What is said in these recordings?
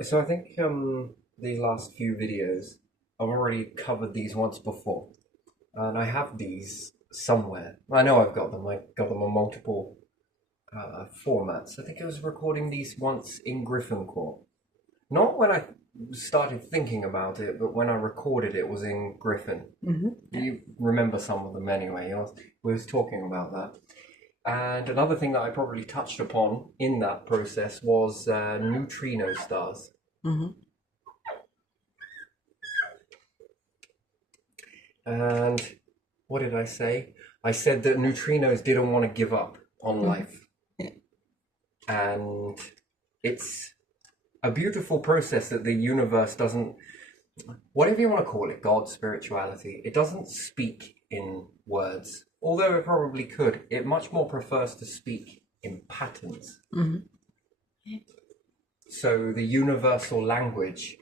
So I think the last few videos I've already covered these once before, and I have these somewhere. I know I've got them. I got them on multiple formats. I think I was recording these once in Griffin Court. Not when I started thinking about it, but when I recorded it was in Griffin. You remember some of them anyway. We was talking about that. And another thing that I probably touched upon in that process was neutrino stars. Mm-hmm. And what did I say? I said that neutrinos didn't want to give up on life. Yeah. And it's a beautiful process that the universe doesn't, whatever you want to call it, God, spirituality, it doesn't speak in words. Although it probably could, it much more prefers to speak in patterns. Mm-hmm. So the universal language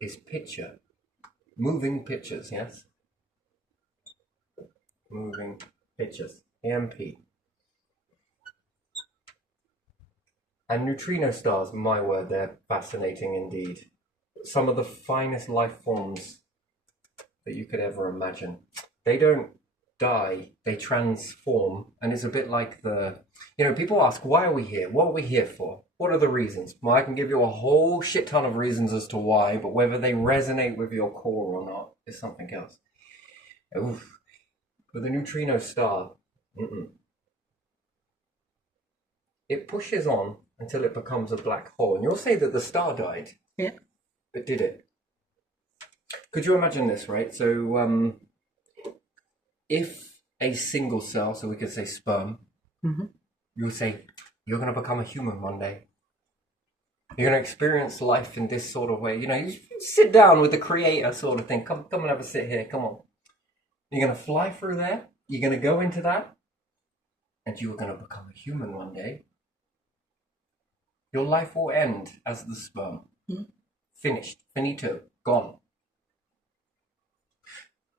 is picture, moving pictures, yes? Moving pictures, AMP. And neutrino stars, my word, they're fascinating indeed. Some of the finest life forms that you could ever imagine. They don't die, they transform. And it's a bit like people ask, why are we here? What are we here for? What are the reasons? Well, I can give you a whole shit ton of reasons as to why, but whether they resonate with your core or not is something else. Oof. With a neutrino star, it pushes on until it becomes a black hole. And you'll say that the star died. Yeah. But did it? Could you imagine this, right? So, if a single cell, so we could say sperm, you would say, you're going to become a human one day. You're going to experience life in this sort of way. You sit down with the creator sort of thing. Come and have a sit here. Come on. You're going to fly through there. You're going to go into that. And you are going to become a human one day. Your life will end as the sperm. Finished. Finito. Gone.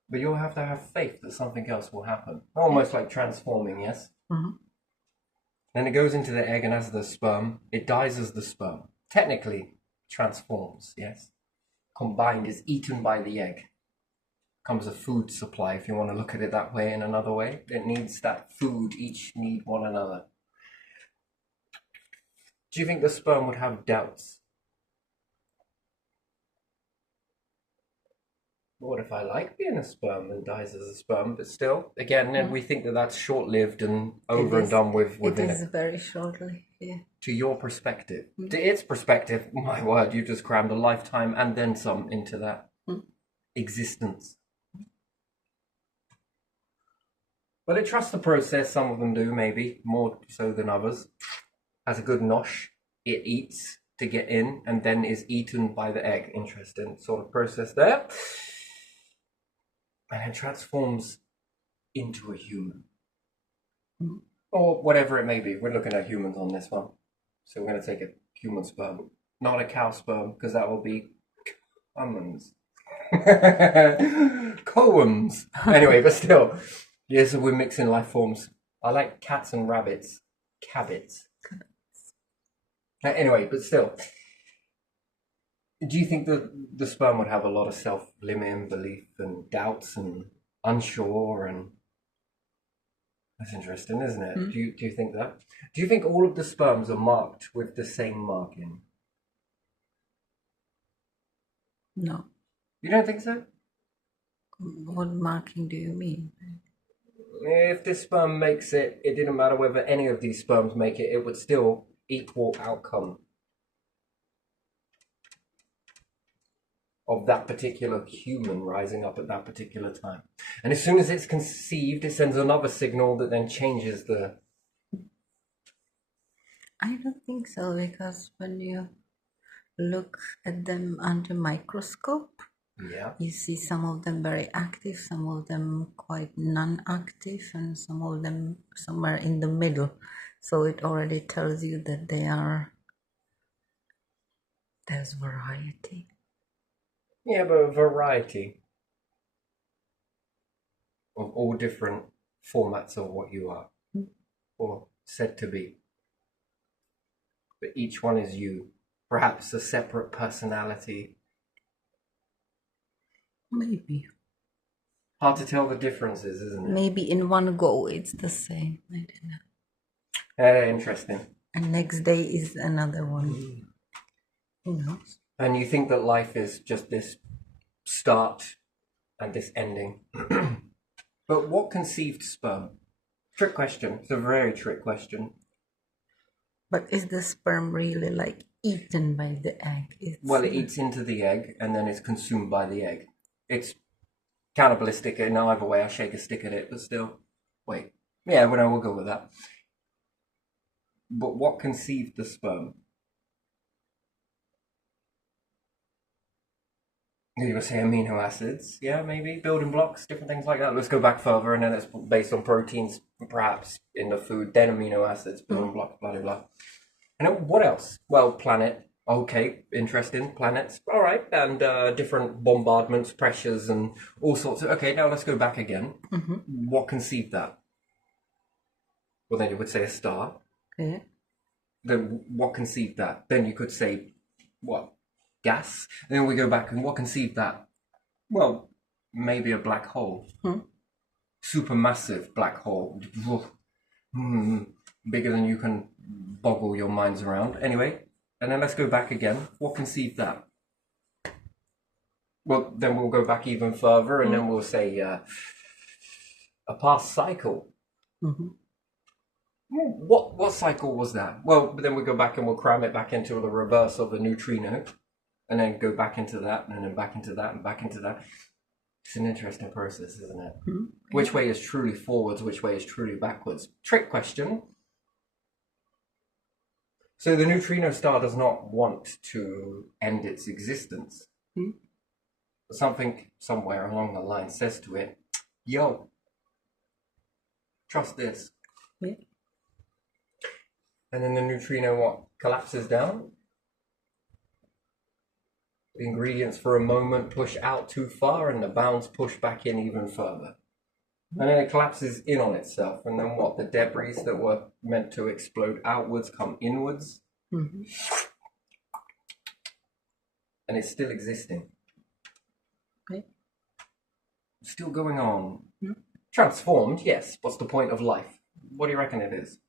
But you'll have to have faith that something else will happen. Almost like transforming, yes? Then it goes into the egg, and as the sperm, it dies as the sperm. Technically, transforms, yes? Combined, is eaten by the egg. Comes a food supply, if you want to look at it that way. In another way, it needs that food. Each need one another. Do you think the sperm would have doubts? What if I like being a sperm and dies as a sperm? But still, again, we think that that's short-lived and over and done with within It is very shortly, yeah. To your perspective, to its perspective, my word, you've just crammed a lifetime and then some into that existence. But they trust the process. Some of them do, maybe more so than others. Has a good nosh. It eats to get in and then is eaten by the egg. Interesting sort of process there. And it transforms into a human. Or whatever it may be. We're looking at humans on this one. So we're going to take a human sperm. Not a cow sperm, because that will be commons. Coums. Anyway, but still. Yes, we're mixing life forms. I like cats and rabbits. Cabbits. Anyway, but still. Do you think that the sperm would have a lot of self-limiting belief and doubts and unsure and... That's interesting, isn't it? Do you think that? Do you think all of the sperms are marked with the same marking? No. You don't think so? What marking do you mean? If this sperm makes it, it didn't matter whether any of these sperms make it, it would still equal outcome of that particular human rising up at that particular time. And as soon as it's conceived, it sends another signal that then changes the... I don't think so, because when you look at them under microscope, you see some of them very active, some of them quite non-active, and some of them somewhere in the middle. So it already tells you that there's variety. Yeah, but a variety of all different formats of what you are, or said to be. But each one is you. Perhaps a separate personality. Maybe. Hard to tell the differences, isn't it? Maybe in one go it's the same. I don't know. Interesting. And next day is another one. Who knows? And you think that life is just this start and this ending. But what conceived sperm? Trick question. It's a very trick question. But is the sperm really like eaten by the egg? Well, it eats into the egg and then it's consumed by the egg. It's cannibalistic in either way. I shake a stick at it, but still. Wait. Yeah, well, no, we'll go with that. But what conceived the sperm? You're going to say amino acids, yeah, maybe building blocks, different things like that. Let's go back further, and then it's based on proteins, perhaps in the food, then amino acids, building blocks, blah blah blah. And then what else? Well, planet. Okay, interesting. Planets, all right, and different bombardments, pressures, and all sorts of. Okay, now let's go back again. What conceived that? Well, then you would say a star. Yeah. Then what conceived that? Then you could say what? Gas. And then we go back and what conceived that? Well, maybe a black hole. Supermassive black hole. Bigger than you can boggle your minds around. Anyway, and then let's go back again. What conceived that? Well, then we'll go back even further and then we'll say a past cycle. What cycle was that? Well, then we go back and we'll cram it back into the reverse of a neutrino. And then go back into that, and then back into that, and back into that. It's an interesting process, isn't it? Which way is truly forwards, which way is truly backwards? Trick question. So the neutrino star does not want to end its existence. Something somewhere along the line says to it, yo, trust this. Yeah. And then the neutrino what? Collapses down? The ingredients for a moment push out too far and the bounds push back in even further. And then it collapses in on itself. And then what? The debris that were meant to explode outwards come inwards. And it's still existing. Okay. Still going on. Transformed, yes. What's the point of life? What do you reckon it is?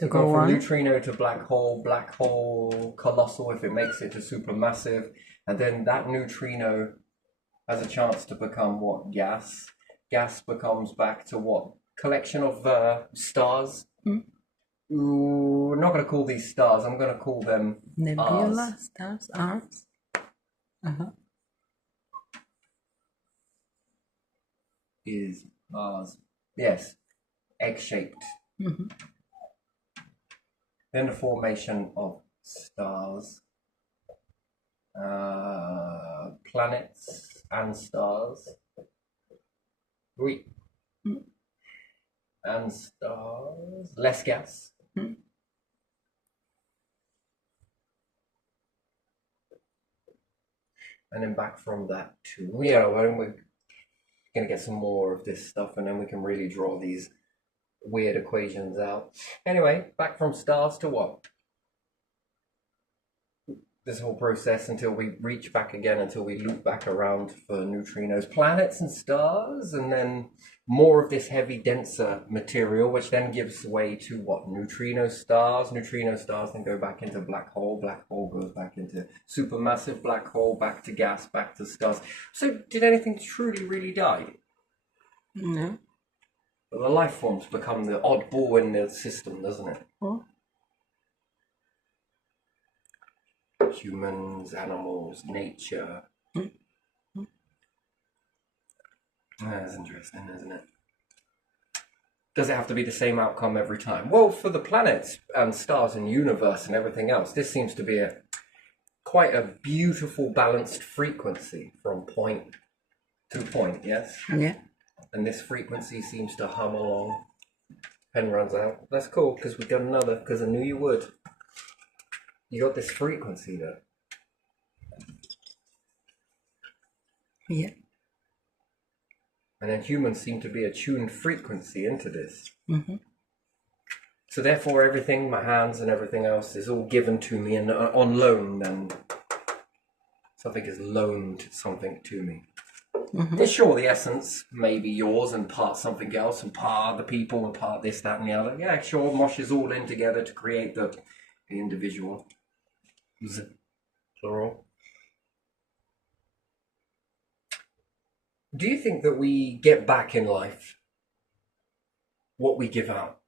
To go from neutrino to black hole, colossal if it makes it to supermassive, and then that neutrino has a chance to become what? Gas. Gas becomes back to what? Collection of stars. Ooh, I'm not going to call these stars. I'm going to call them nebula, Rs. stars, Rs. Is Rs. Yes, egg-shaped. Then the formation of stars, planets and stars. And stars. Less gas. And then back from that to, we're going to get some more of this stuff and then we can really draw these weird equations out. Anyway, back from stars to what? This whole process until we reach back again, until we loop back around for neutrinos, planets and stars, and then more of this heavy, denser material, which then gives way to what? Neutrino stars then go back into black hole goes back into supermassive black hole, back to gas, back to stars. So did anything truly really die? No. But the life forms become the oddball in the system, doesn't it? Humans, animals, nature. That's interesting, isn't it? Does it have to be the same outcome every time? Well, for the planets and stars and universe and everything else, this seems to be quite a beautiful balanced frequency from point to point, yes? Yeah. And this frequency seems to hum along. Pen runs out. That's cool, because we got another, because I knew you would. You got this frequency there. Yeah. And then humans seem to be a tuned frequency into this. So therefore everything, my hands and everything else, is all given to me and on loan, and something is loaned something to me. It's sure the essence may be yours and part something else and part other people and part this, that and the other. Yeah, sure, mosh is all in together to create the individual. Plural. Do you think that we get back in life what we give out?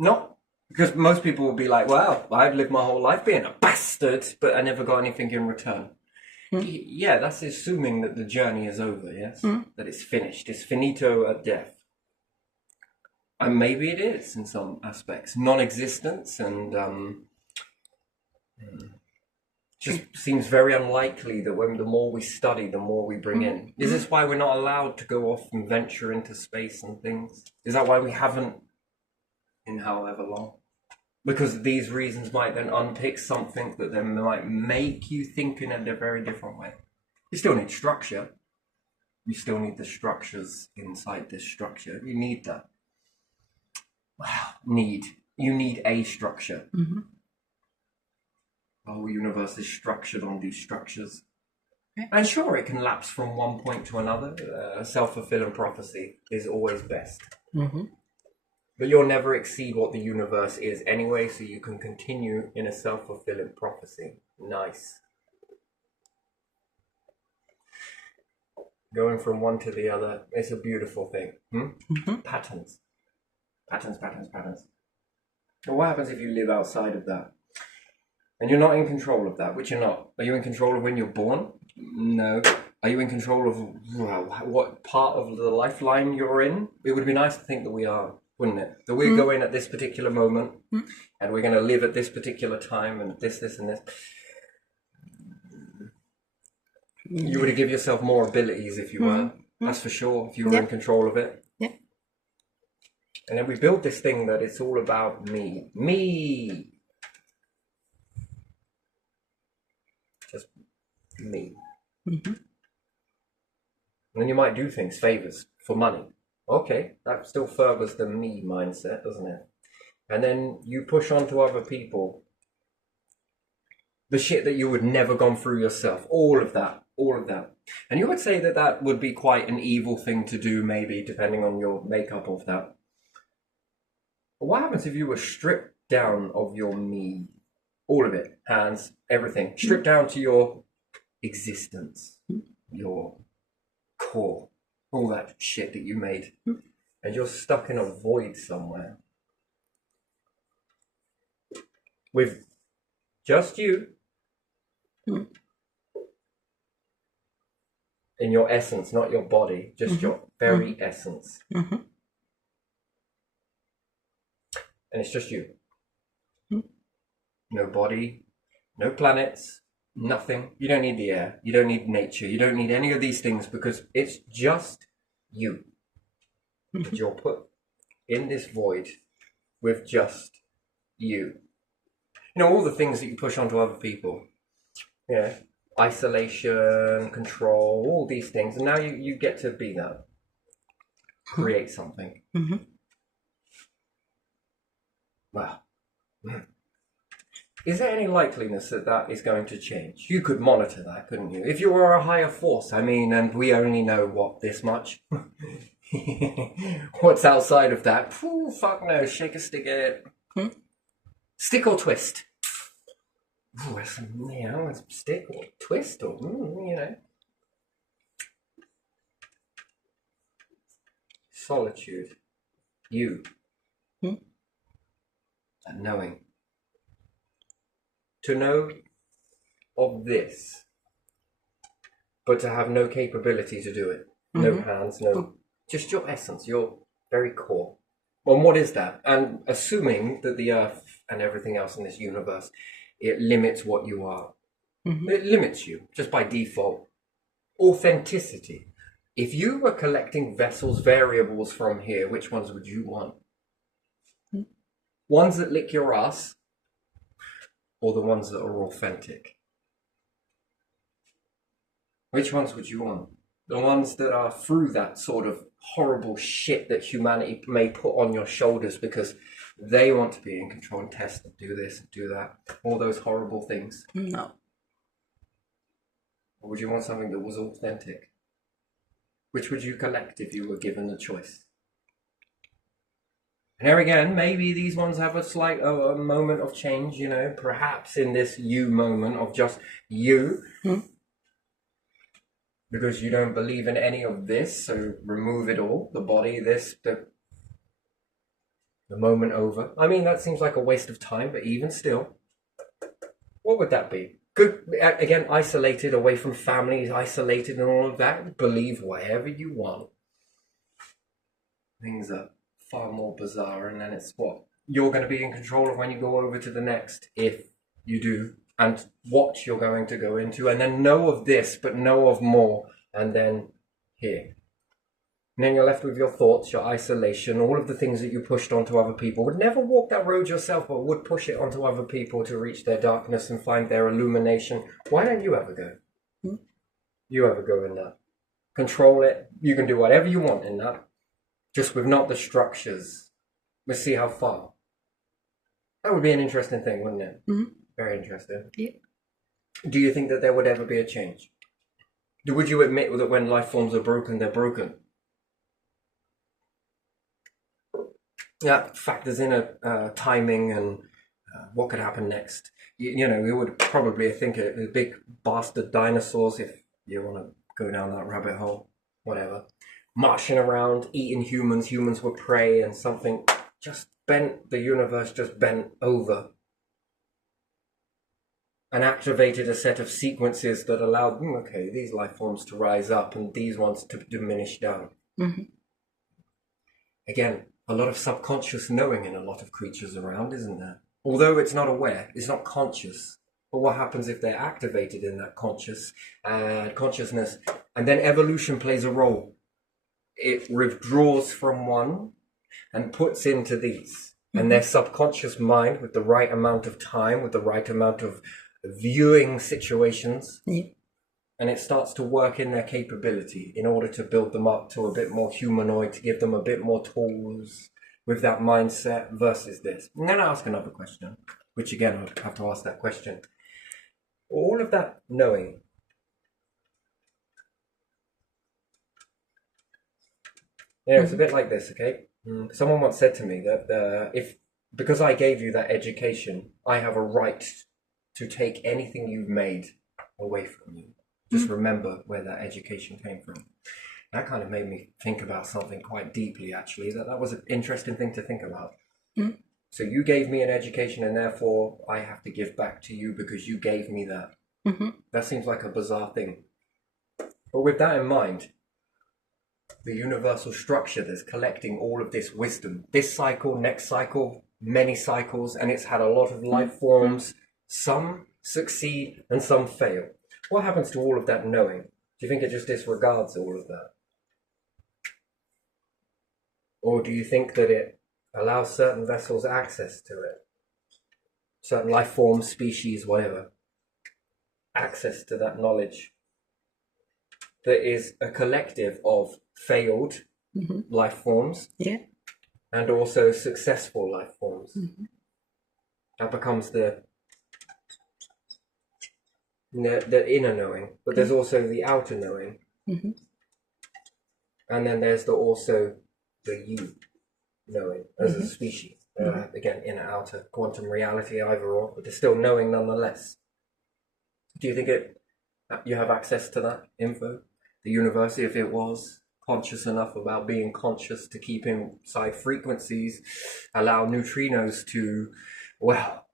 No, because most people will be like, well, I've lived my whole life being a bastard, but I never got anything in return. Yeah, that's assuming that the journey is over, yes? That it's finished. It's finito at death. And maybe it is in some aspects. Non-existence and just seems very unlikely that when the more we study, the more we bring in. Is this why we're not allowed to go off and venture into space and things? Is that why we haven't in however long? Because these reasons might then unpick something that then might make you think in a very different way. You still need structure. You still need the structures inside this structure. You need that. Wow, you need a structure. The whole universe is structured on these structures. And sure, it can lapse from one point to another. Self-fulfilling prophecy is always best. But you'll never exceed what the universe is anyway, so you can continue in a self-fulfilling prophecy. Nice. Going from one to the other, it's a beautiful thing. Patterns. Patterns. But what happens if you live outside of that? And you're not in control of that, which you're not. Are you in control of when you're born? No. Are you in control of what part of the lifeline you're in? It would be nice to think that we are, wouldn't it? That we're going at this particular moment, and we're going to live at this particular time, and this, and this. You would give yourself more abilities if you were. That's for sure, if you were in control of it. Yeah. And then we build this thing that it's all about me. Me! Just me. And then you might do things, favors, for money. Okay, that still furthers the me mindset, doesn't it? And then you push on to other people the shit that you would never gone through yourself. All of that. And you would say that that would be quite an evil thing to do, maybe, depending on your makeup of that. But what happens if you were stripped down of your me? All of it, hands, everything, stripped down to your existence, your core, all that shit that you made, and you're stuck in a void somewhere with just you in your essence, not your body, just your very essence. And it's just you. No body, no planets, nothing. You don't need the air. You don't need nature. You don't need any of these things because it's just you. But you're put in this void with just you. You know, all the things that you push onto other people. Yeah. Isolation, control, all these things. And now you get to be that. Create something. Wow. Is there any likeliness that that is going to change? You could monitor that, couldn't you? If you were a higher force, I mean, and we only know, what, this much? What's outside of that? Ooh, fuck no, shake a stick at it. Stick or twist? Ooh, it's, it's stick or twist or, you know. Solitude. You. And knowing. To know of this, but to have no capability to do it. No hands, no, just your essence, your very core. Well, what is that? And assuming that the earth and everything else in this universe, it limits what you are. It limits you, just by default. Authenticity. If you were collecting vessels, variables from here, which ones would you want? Ones that lick your ass, or the ones that are authentic? Which ones would you want? The ones that are through that sort of horrible shit that humanity may put on your shoulders because They want to be in control and test and do this and do that. All those horrible things. No. Or would you want something that was authentic? Which would you collect if you were given the choice? And there again, maybe these ones have a slight a moment of change, you know, perhaps in this you moment of just you. Because you don't believe in any of this, so remove it all. The body, this, the moment over. I mean, that seems like a waste of time, but even still, what would that be? Good, again, isolated, away from families, isolated and all of that. Believe whatever you want. Things are far more bizarre, and then it's what you're going to be in control of when you go over to the next, if you do, and what you're going to go into, and then know of this, but know of more, and then here. And then you're left with your thoughts, your isolation, all of the things that you pushed onto other people. Would never walk that road yourself, but would push it onto other people to reach their darkness and find their illumination. Why don't you ever go? You ever go in that? Control it. You can do whatever you want in that. Just with not the structures. We'll see how far. That would be an interesting thing, wouldn't it? Very interesting. Yeah. Do you think that there would ever be a change? Would you admit that when life forms are broken, they're broken? That factors in a timing and what could happen next. You know, we would probably think the big bastard dinosaurs, if you want to go down that rabbit hole, whatever, marching around, eating humans. Humans were prey, and something just bent, the universe just bent over and activated a set of sequences that allowed, okay, these life forms to rise up and these ones to diminish down. Again, a lot of subconscious knowing in a lot of creatures around, isn't there? Although it's not aware, it's not conscious. But what happens if they're activated in that consciousness? And then evolution plays a role. It withdraws from one and puts into these. And their subconscious mind, with the right amount of time, with the right amount of viewing situations, and it starts to work in their capability in order to build them up to a bit more humanoid, to give them a bit more tools with that mindset versus this. And then I ask another question, which again, I'll have to ask that question. All of that knowing, it's a bit like this, okay? Someone once said to me that because I gave you that education, I have a right to take anything you've made away from you. Just remember where that education came from. That kind of made me think about something quite deeply, actually. That was an interesting thing to think about. So you gave me an education, and therefore I have to give back to you because you gave me that. That seems like a bizarre thing. But with that in mind, the universal structure that's collecting all of this wisdom, this cycle, next cycle, many cycles, and it's had a lot of life forms. Some succeed and some fail. What happens to all of that knowing? Do you think it just disregards all of that? Or do you think that it allows certain vessels access to it? Certain life forms, species, whatever. Access to that knowledge that is a collective of failed life forms and also successful life forms. That becomes the inner knowing, but there's also the outer knowing, and then there's also the you knowing as a species. Again, inner, outer, quantum reality, either or, but there's still knowing nonetheless. Do you think you have access to that info? The universe, if it was conscious enough about being conscious to keep inside frequencies, allow neutrinos to, well,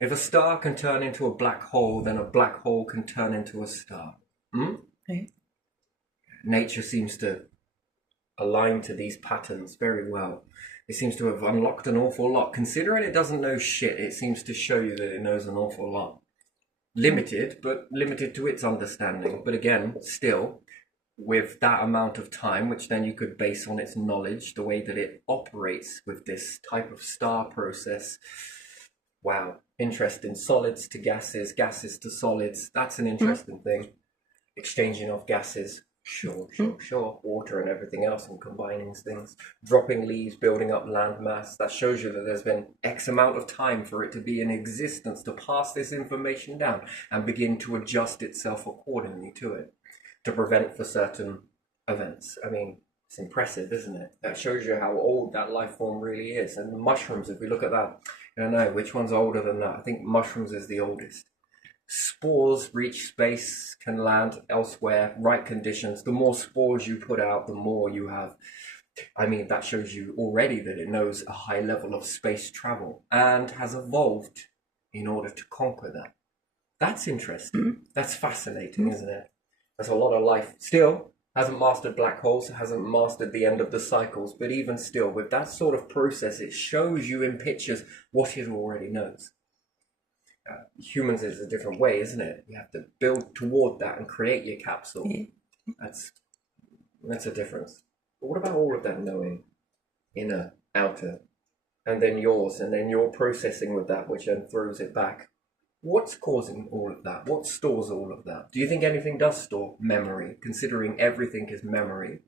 if a star can turn into a black hole, then a black hole can turn into a star. Nature seems to align to these patterns very well. It seems to have unlocked an awful lot. Considering it doesn't know shit, it seems to show you that it knows an awful lot. Limited, but limited to its understanding. But again, still, with that amount of time, which then you could base on its knowledge, the way that it operates with this type of star process. Wow, interesting. Solids to gases, gases to solids. That's an interesting thing. Exchanging of gases. Sure. Water and everything else and combining things. Dropping leaves, building up land mass. That shows you that there's been X amount of time for it to be in existence to pass this information down and begin to adjust itself accordingly to it to prevent for certain events. I mean, it's impressive, isn't it? That shows you how old that life form really is. And mushrooms, if we look at that, I don't know which one's older than that. I think mushrooms is the oldest. Spores reach space, can land elsewhere, right conditions. The more spores you put out, the more you have. I mean, that shows you already that it knows a high level of space travel and has evolved in order to conquer that. That's interesting. That's fascinating, isn't it? There's a lot of life. Still, hasn't mastered black holes, hasn't mastered the end of the cycles, but even still, with that sort of process, it shows you in pictures what it already knows. Humans is a different way, isn't it? You have to build toward that and create your capsule. Yeah. That's a difference. But what about all of that knowing, inner, outer, and then yours, and then your processing with that, which then throws it back? What's causing all of that? What stores all of that? Do you think anything does store memory, considering everything is memory?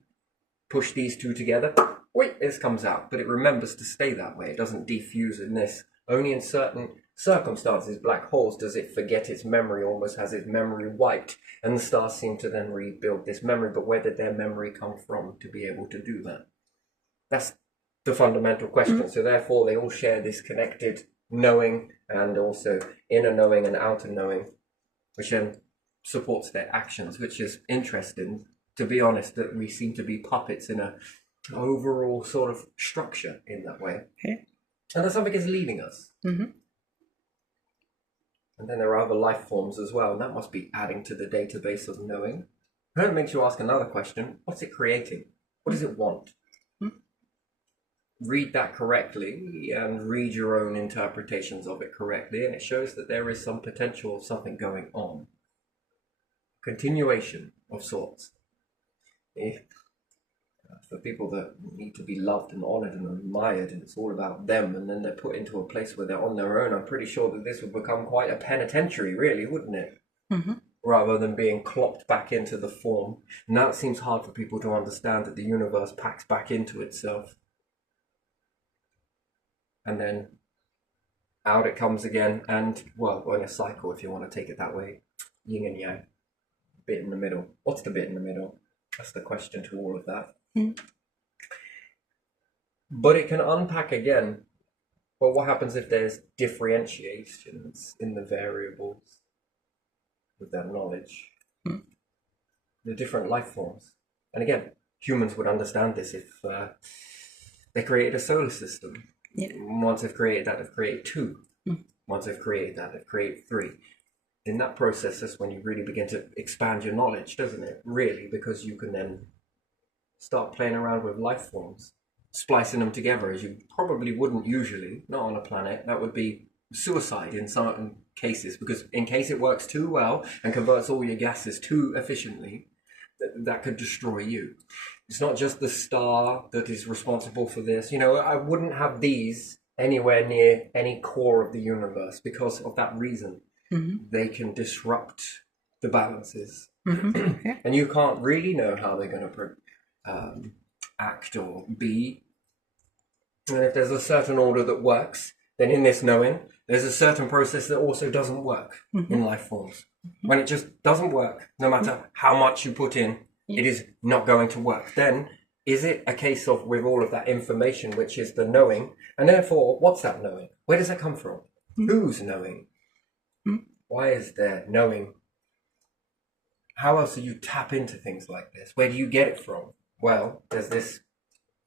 Push these two together, wait, this comes out, but it remembers to stay that way. It doesn't defuse in this. Only in certain circumstances, black holes, does it forget its memory, almost has its memory wiped, and the stars seem to then rebuild this memory. But where did their memory come from to be able to do that? That's the fundamental question. So therefore, they all share this connected knowing, and also inner knowing and outer knowing, which then supports their actions, which is interesting, to be honest, that we seem to be puppets in a overall sort of structure in that way. Okay. And that something is leading us. And then there are other life forms as well, and that must be adding to the database of knowing. And that makes you ask another question. What's it creating? What does it want? Read that correctly and read your own interpretations of it correctly, and it shows that there is some potential of something going on. Continuation of sorts. For people that need to be loved and honored and admired, and it's all about them, and then they're put into a place where they're on their own, I'm pretty sure that this would become quite a penitentiary, really, wouldn't it? Rather than being clopped back into the form. Now it seems hard for people to understand that the universe packs back into itself. And then out it comes again, and, well, in a cycle, if you want to take it that way. Yin and yang. Bit in the middle. What's the bit in the middle? That's the question to all of that. But it can unpack again. But what happens if there's differentiations in the variables with that knowledge? The different life forms. And again, humans would understand this if they created a solar system. Yeah. Once they've created that, they've created two. Once they've created that, they've created three. In that process, that's when you really begin to expand your knowledge, doesn't it? Really, because you can then start playing around with life forms, splicing them together as you probably wouldn't usually, not on a planet. That would be suicide in certain cases, because in case it works too well and converts all your gases too efficiently, that could destroy you. It's not just the star that is responsible for this. You know, I wouldn't have these anywhere near any core of the universe because of that reason. They can disrupt the balances. And you can't really know how they're going to act or be. And if there's a certain order that works, then in this knowing, there's a certain process that also doesn't work in life forms. When it just doesn't work, no matter how much you put in, it is not going to work. Then, is it a case of, with all of that information, which is the knowing, and therefore, what's that knowing? Where does that come from? Who's knowing? Why is there knowing? How else do you tap into things like this? Where do you get it from? Well, there's this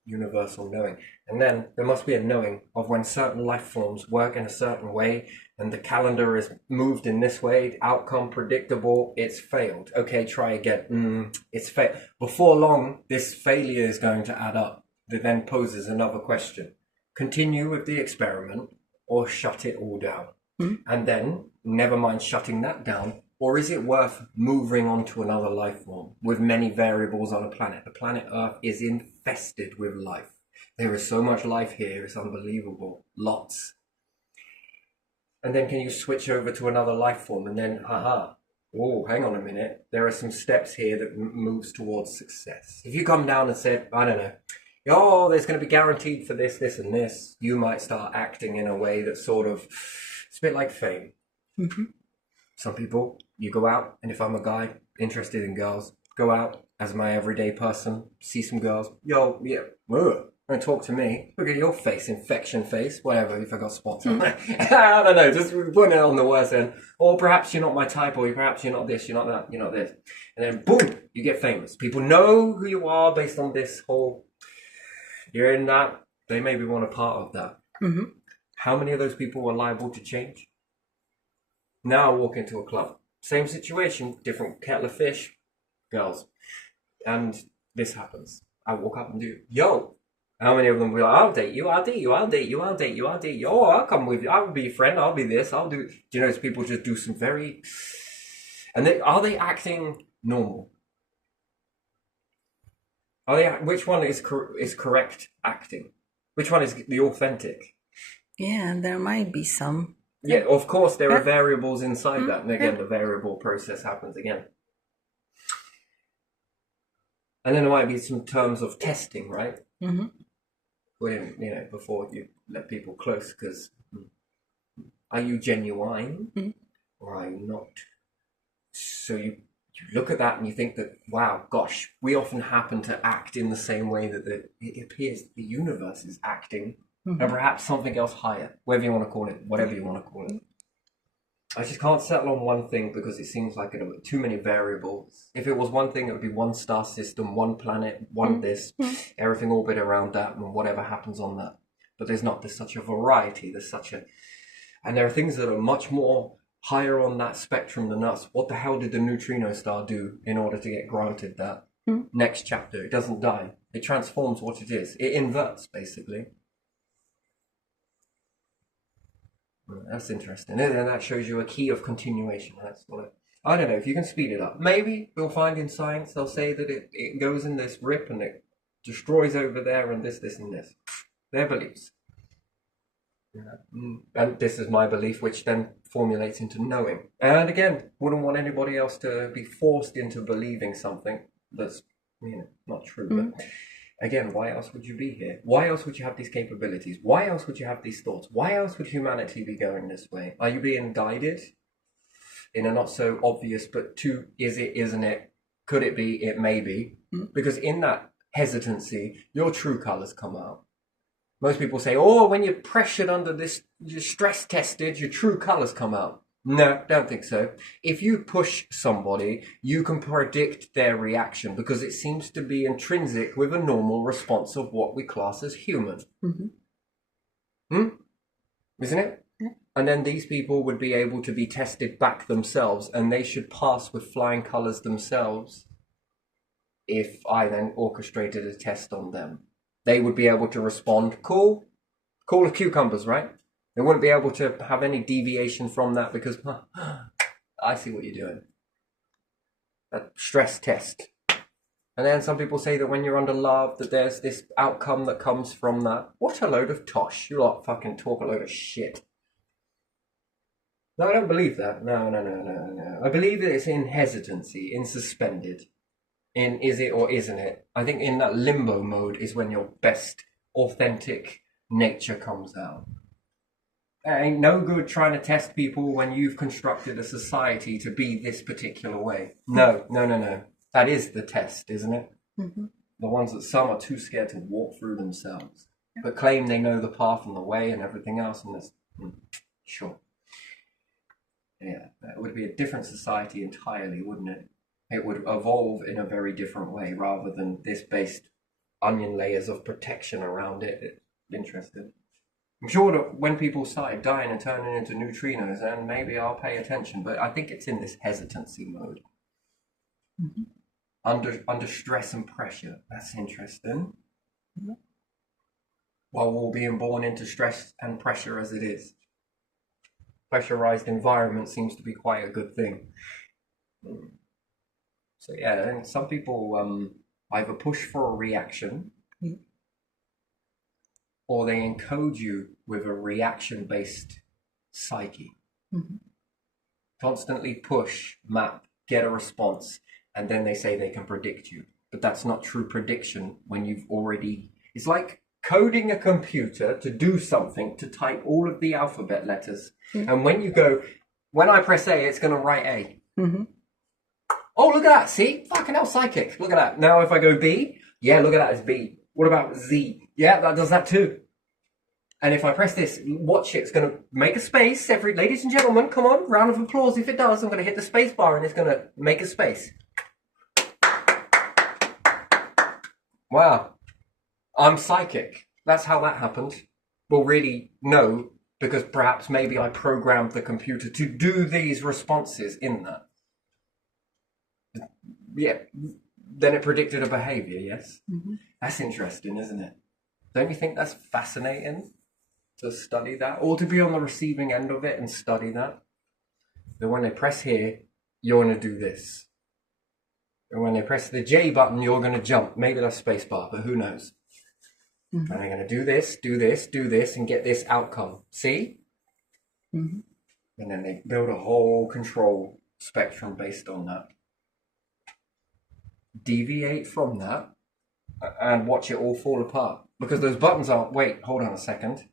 universal knowing. And then there must be a knowing of when certain life forms work in a certain way, and the calendar is moved in this way, outcome predictable, it's failed. Okay, try again. It's failed. Before long, this failure is going to add up. That then poses another question. Continue with the experiment or shut it all down. And then, never mind shutting that down, or is it worth moving on to another life form with many variables on a planet? The planet Earth is infested with life. There is so much life here, it's unbelievable. Lots. And then can you switch over to another life form and then, oh, hang on a minute, there are some steps here that moves towards success. If you come down and say, I don't know, oh, there's going to be guaranteed for this, this, and this, you might start acting in a way that's sort of, it's a bit like fame. Mm-hmm. Some people, you go out, and if I'm a guy interested in girls, go out as my everyday person, see some girls, yo, yeah, don't talk to me. Look at your face, infection face, whatever, if I got spots on there. I don't know, just putting it on the worst end. Or perhaps you're not my type, or perhaps you're not this, you're not that, you're not this. And then boom, you get famous. People know who you are based on this whole, you're in that, they maybe want a part of that. Mm-hmm. How many of those people are liable to change? Now I walk into a club. Same situation, different kettle of fish, girls. And this happens. I walk up and do, yo, how many of them will, I'll date you, I'll date you, I'll date you, I'll date you, I'll date you. Oh, I'll come with you, I'll be your friend, I'll be this, I'll do. Do you notice people just do some very, and are they acting normal? Are they, which one is correct acting? Which one is the authentic? Yeah, there might be some. Yeah, of course there are variables inside that, and again the variable process happens again. And then there might be some terms of testing, right? Mm-hmm. When, before you let people close, because are you genuine or are you not? So you look at that and you think that, wow, gosh, we often happen to act in the same way that it appears the universe is acting, and perhaps something else higher, whatever you want to call it, whatever you want to call it. I just can't settle on one thing because it seems like too many variables. If it was one thing, it would be one star system, one planet, one this, everything orbit around that, and whatever happens on that. But there's not. There's such a variety. And there are things that are much more higher on that spectrum than us. What the hell did the neutrino star do in order to get granted that next chapter? It doesn't die. It transforms what it is. It inverts, basically. That's interesting. And that shows you a key of continuation. That's what I don't know if you can speed it up. Maybe we'll find in science they'll say that it goes in this rip and it destroys over there and this, and this. Their beliefs. And this is my belief, which then formulates into knowing. And again, wouldn't want anybody else to be forced into believing something that's not true. But again, why else would you be here? Why else would you have these capabilities? Why else would you have these thoughts? Why else would humanity be going this way? Are you being guided in a not so obvious, but is it, isn't it? Could it be? It may be. Because in that hesitancy, your true colors come out. Most people say, oh, when you're pressured under this, you're stress tested, your true colors come out. No, don't think so. If you push somebody, you can predict their reaction because it seems to be intrinsic with a normal response of what we class as human. Isn't it? Yeah. And then these people would be able to be tested back themselves, and they should pass with flying colors themselves if I then orchestrated a test on them. They would be able to respond, cool as cucumbers, right? They wouldn't be able to have any deviation from that because I see what you're doing. A stress test. And then some people say that when you're under love, that there's this outcome that comes from that. What a load of tosh. You lot fucking talk a load of shit. No, I don't believe that. No. I believe that it's in hesitancy, in suspended. In is it or isn't it? I think in that limbo mode is when your best authentic nature comes out. It ain't no good trying to test people when you've constructed a society to be this particular way. No. That is the test, isn't it? The ones that some are too scared to walk through themselves, but claim they know the path and the way and everything else. And that's sure. Yeah, it would be a different society entirely, wouldn't it? It would evolve in a very different way rather than this based onion layers of protection around it. It's interesting. I'm sure that when people started dying and turning into neutrinos, then maybe I'll pay attention. But I think it's in this hesitancy mode. Under stress and pressure. That's interesting. While we're being born into stress and pressure as it is. Pressurized environment seems to be quite a good thing. So yeah, and some people either push for a reaction or they encode you with a reaction-based psyche. constantly push, map, get a response, and then they say they can predict you. But that's not true prediction when you've already... It's like coding a computer to do something, to type all of the alphabet letters. And when you go, when I press A, it's going to write A. Oh, look at that. See? Fucking hell, psychic. Look at that. Now if I go B, yeah, look at that, it's B. What about Z? Yeah, that does that too. And if I press this, watch it. It's going to make a space. Ladies and gentlemen, come on, round of applause if it does. I'm going to hit the space bar and it's going to make a space. Wow. I'm psychic. That's how that happened. Well, really, no, because perhaps maybe I programmed the computer to do these responses in that. Yeah. Then it predicted a behavior, yes? That's interesting, isn't it? Don't you think that's fascinating to study that? Or to be on the receiving end of it and study that? That when they press here, you're going to do this. And when they press the J button, you're going to jump. Maybe that's spacebar, but who knows? And they're going to do this, do this, do this, and get this outcome. See? And then they build a whole control spectrum based on that. Deviate from that and watch it all fall apart. Because those buttons aren't... Wait, hold on a second.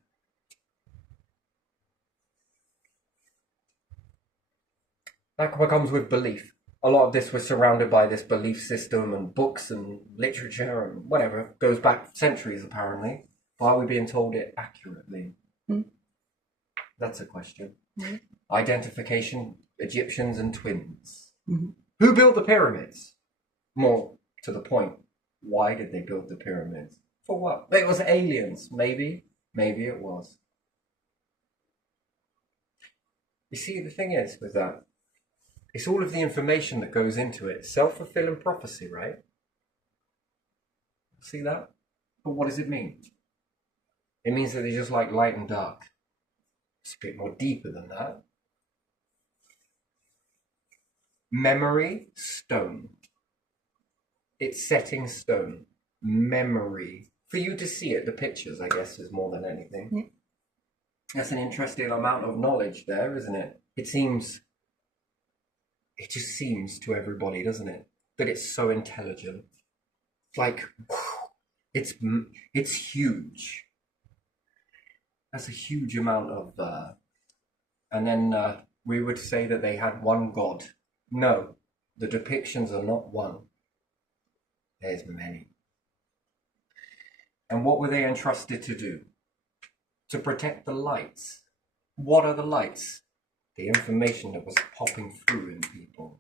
That comes with belief. A lot of this was surrounded by this belief system and books and literature and whatever. It goes back centuries, apparently. Why are we being told it accurately? That's a question. Identification, Egyptians and twins. Who built the pyramids? More to the point, why did they build the pyramids? For what? It was aliens, maybe. Maybe it was. You see, the thing is with that, it's all of the information that goes into it. Self-fulfilling prophecy, right? See that? But what does it mean? It means that they're just like light and dark. It's a bit more deeper than that. Memory, stone. It's setting stone. Memory. For you to see it, the pictures, I guess, is more than anything. That's an interesting amount of knowledge there, isn't it? It just seems to everybody, doesn't it? But it's so intelligent. Like, it's huge. That's a huge amount of... and then we would say that they had one God. No, the depictions are not one. There's many. And what were they entrusted to do? To protect the lights. What are the lights? The information that was popping through in people.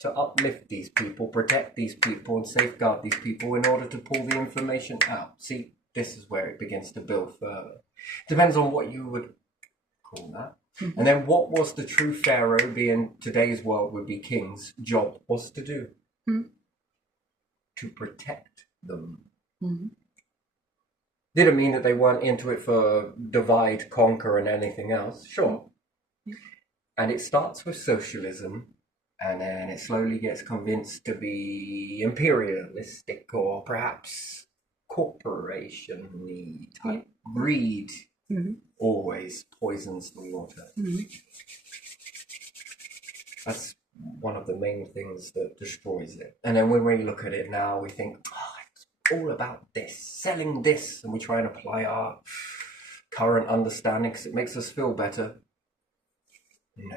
To uplift these people, protect these people, and safeguard these people in order to pull the information out. See, this is where it begins to build further. Depends on what you would call that. And then what was the true pharaoh, being today's world would be king's, job was to do? To protect them. Didn't mean that they weren't into it for divide, conquer, and anything else. Sure. And it starts with socialism, and then it slowly gets convinced to be imperialistic or perhaps corporation-y type. Greed always poisons the water. That's one of the main things that destroys it. And then when we look at it now, we think, it's all about this, selling this, and we try and apply our current understanding because it makes us feel better. No.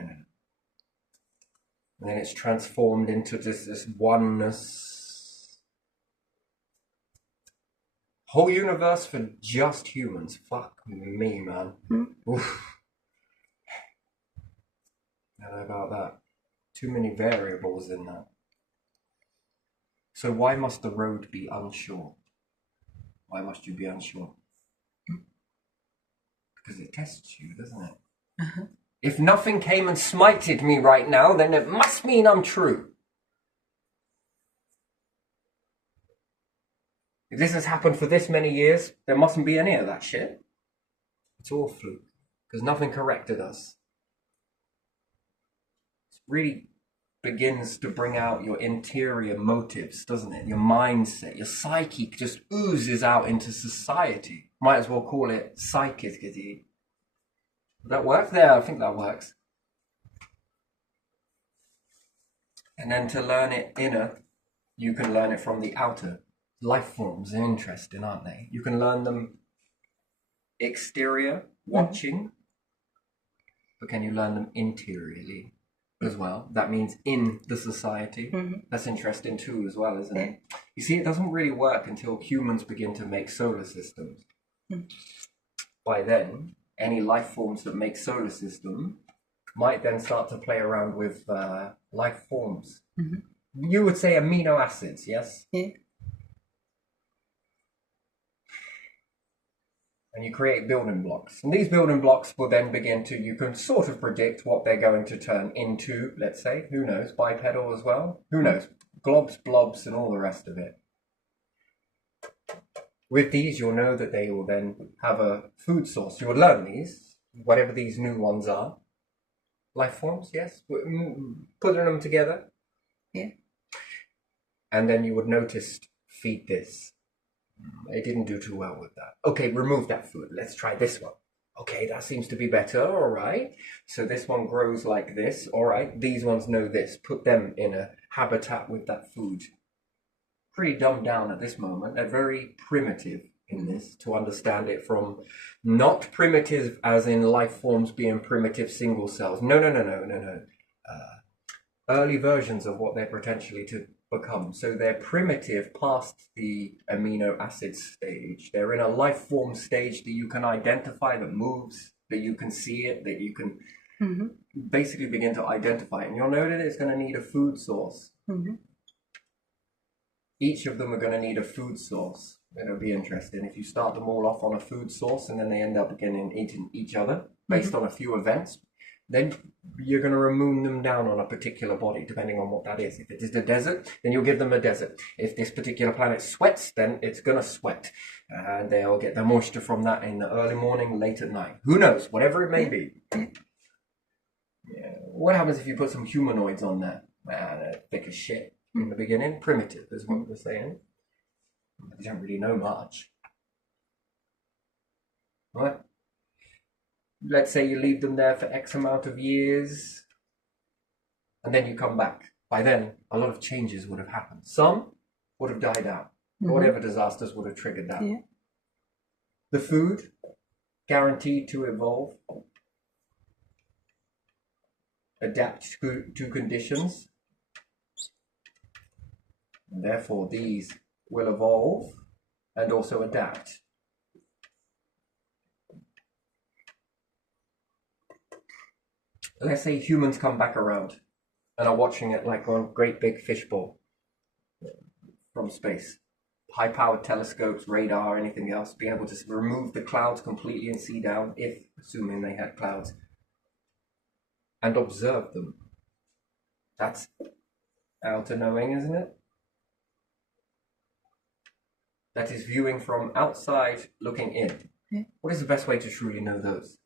And then it's transformed into this oneness. Whole universe for just humans. Fuck me, man. Oof. I don't know about that. Too many variables in that. So why must the road be unsure? Why must you be unsure? Because it tests you, doesn't it? If nothing came and smited me right now, then it must mean I'm true. If this has happened for this many years, there mustn't be any of that shit. It's all a fluke. Because nothing corrected us. It really begins to bring out your interior motives, doesn't it? Your mindset, your psyche just oozes out into society. Might as well call it psychicity. Does that work there? I think that works. And then to learn it inner, you can learn it from the outer. Life forms are interesting, aren't they? You can learn them exterior, watching, but can you learn them interiorly as well? That means in the society. That's interesting too as well, isn't it? You see, it doesn't really work until humans begin to make solar systems. By then, any life forms that make solar system might then start to play around with life forms. You would say amino acids, yes? Yeah. And you create building blocks. And these building blocks will then begin to, you can sort of predict what they're going to turn into, let's say, who knows, bipedal as well? Who knows? Globs, blobs, and all the rest of it. With these, you'll know that they will then have a food source. You will learn these, whatever these new ones are. Life forms, yes? Putting them together. Yeah. And then you would notice, feed this. It didn't do too well with that. Okay, remove that food. Let's try this one. Okay, that seems to be better. All right. So this one grows like this. All right. These ones know this. Put them in a habitat with that food. Pretty dumbed down at this moment. They're very primitive in this to understand it from not primitive as in life forms being primitive single cells. No. Early versions of what they're potentially to become. So they're primitive past the amino acid stage. They're in a life form stage that you can identify, that moves, that you can see it, that you can basically begin to identify it. And you'll know that it's going to need a food source. Each of them are going to need a food source. It'll be interesting. If you start them all off on a food source and then they end up beginning eating each other based on a few events, then you're going to remove them down on a particular body, depending on what that is. If it is the desert, then you'll give them a desert. If this particular planet sweats, then it's going to sweat. And they'll get the moisture from that in the early morning, late at night. Who knows? Whatever it may be. Yeah. What happens if you put some humanoids on there? They're thick as shit in the beginning. Primitive is what we're saying. They don't really know much. Right? Let's say you leave them there for X amount of years, and then you come back. By then, a lot of changes would have happened. Some would have died out. Whatever disasters would have triggered that. Yeah. The food, guaranteed to evolve, adapt to conditions. And therefore, these will evolve and also adapt. Let's say humans come back around and are watching it like on a great big fishbowl from space. High-powered telescopes, radar, anything else, be able to remove the clouds completely and see down, if assuming they had clouds, and observe them. That's outer knowing, isn't it? That is viewing from outside, looking in. Yeah. What is the best way to truly know those?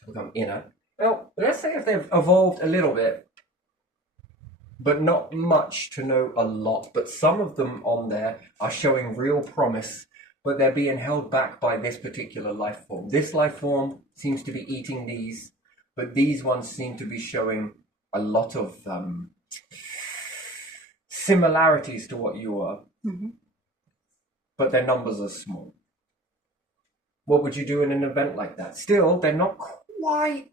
To become inner. Well, let's say if they've evolved a little bit, but not much to know a lot. But some of them on there are showing real promise, but they're being held back by this particular life form. This life form seems to be eating these, but these ones seem to be showing a lot of similarities to what you are, but their numbers are small. What would you do in an event like that? Still, they're not quite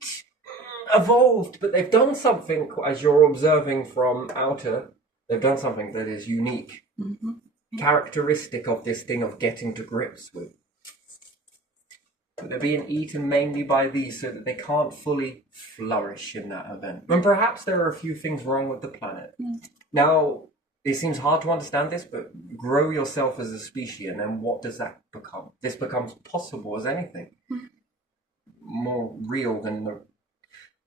evolved, but they've done something, as you're observing from outer, they've done something that is unique, characteristic of this thing of getting to grips with. But they're being eaten mainly by these so that they can't fully flourish in that event. And perhaps there are a few things wrong with the planet. Now, it seems hard to understand this, but grow yourself as a species, and then what does that become? This becomes possible as anything. More real than the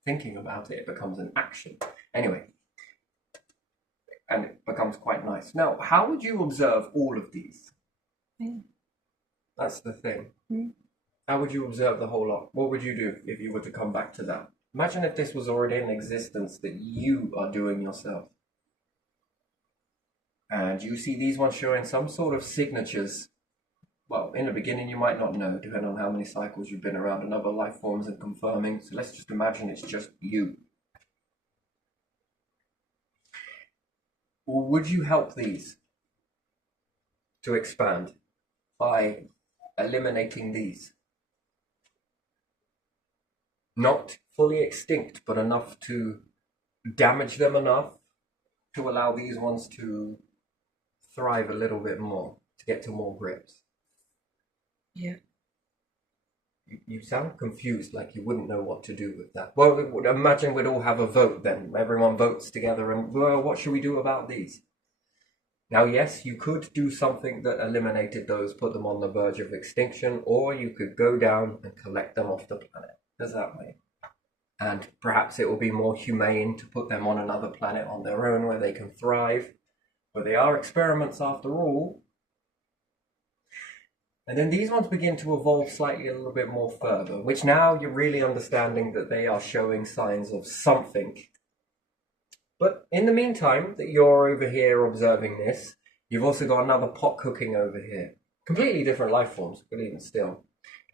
thinking about it. It becomes an action. Anyway, and it becomes quite nice. Now, how would you observe all of these? That's the thing. How would you observe the whole lot? What would you do if you were to come back to that? Imagine if this was already in existence that you are doing yourself. And you see these ones showing some sort of signatures. Well, in the beginning you might not know, depending on how many cycles you've been around and other life forms and confirming. So let's just imagine it's just you. would you help these to expand by eliminating these? Not fully extinct, but enough to damage them enough to allow these ones to thrive a little bit more, to get to more grips. Yeah. You sound confused, like you wouldn't know what to do with that. Well, imagine we'd all have a vote then. Everyone votes together and, well, what should we do about these? Now, yes, you could do something that eliminated those, put them on the verge of extinction, or you could go down and collect them off the planet. There's that way. And perhaps it will be more humane to put them on another planet on their own where they can thrive. But they are experiments after all. And then these ones begin to evolve slightly a little bit more further, which now you're really understanding that they are showing signs of something. But in the meantime that you're over here observing this, you've also got another pot cooking over here. Completely different life forms, but even still.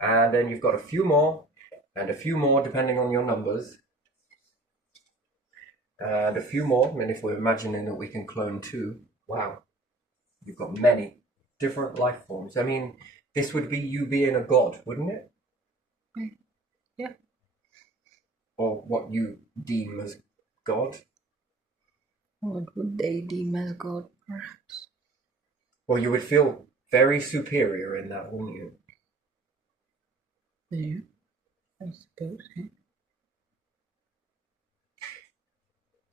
And then you've got a few more, and a few more depending on your numbers. And a few more, and if we're imagining that we can clone two, wow, you've got many different life forms. I mean, this would be you being a god, wouldn't it? Yeah. Or what you deem as God. What would they deem as God, perhaps? Well, you would feel very superior in that, wouldn't you? Yeah, I suppose. Yeah.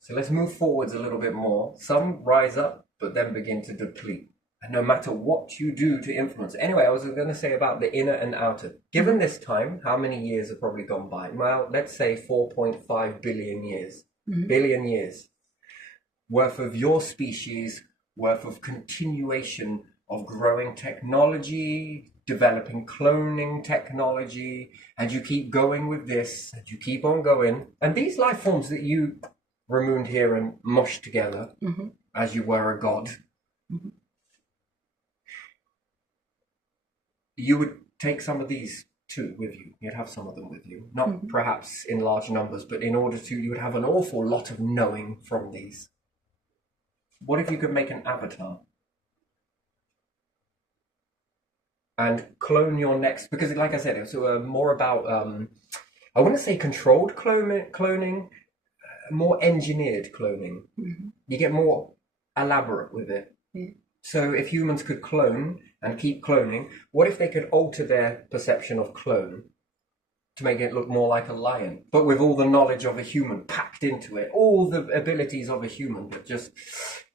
So let's move forwards a little bit more. Some rise up, but then begin to deplete. And no matter what you do to influence. Anyway, I was going to say about the inner and outer. Given this time, how many years have probably gone by? Well, let's say 4.5 billion years. Billion years worth of your species, worth of continuation of growing technology, developing cloning technology, and you keep going with this, and you keep on going. And these life forms that you remooned here and mushed together as you were a god, you would take some of these too with you. You'd have some of them with you. Not perhaps in large numbers, but in order to, you would have an awful lot of knowing from these. What if you could make an avatar? And clone your next, because like I said, it's more about, I wouldn't say controlled cloning, more engineered cloning. You get more elaborate with it. So if humans could clone and keep cloning, what if they could alter their perception of clone to make it look more like a lion, but with all the knowledge of a human packed into it, all the abilities of a human, but just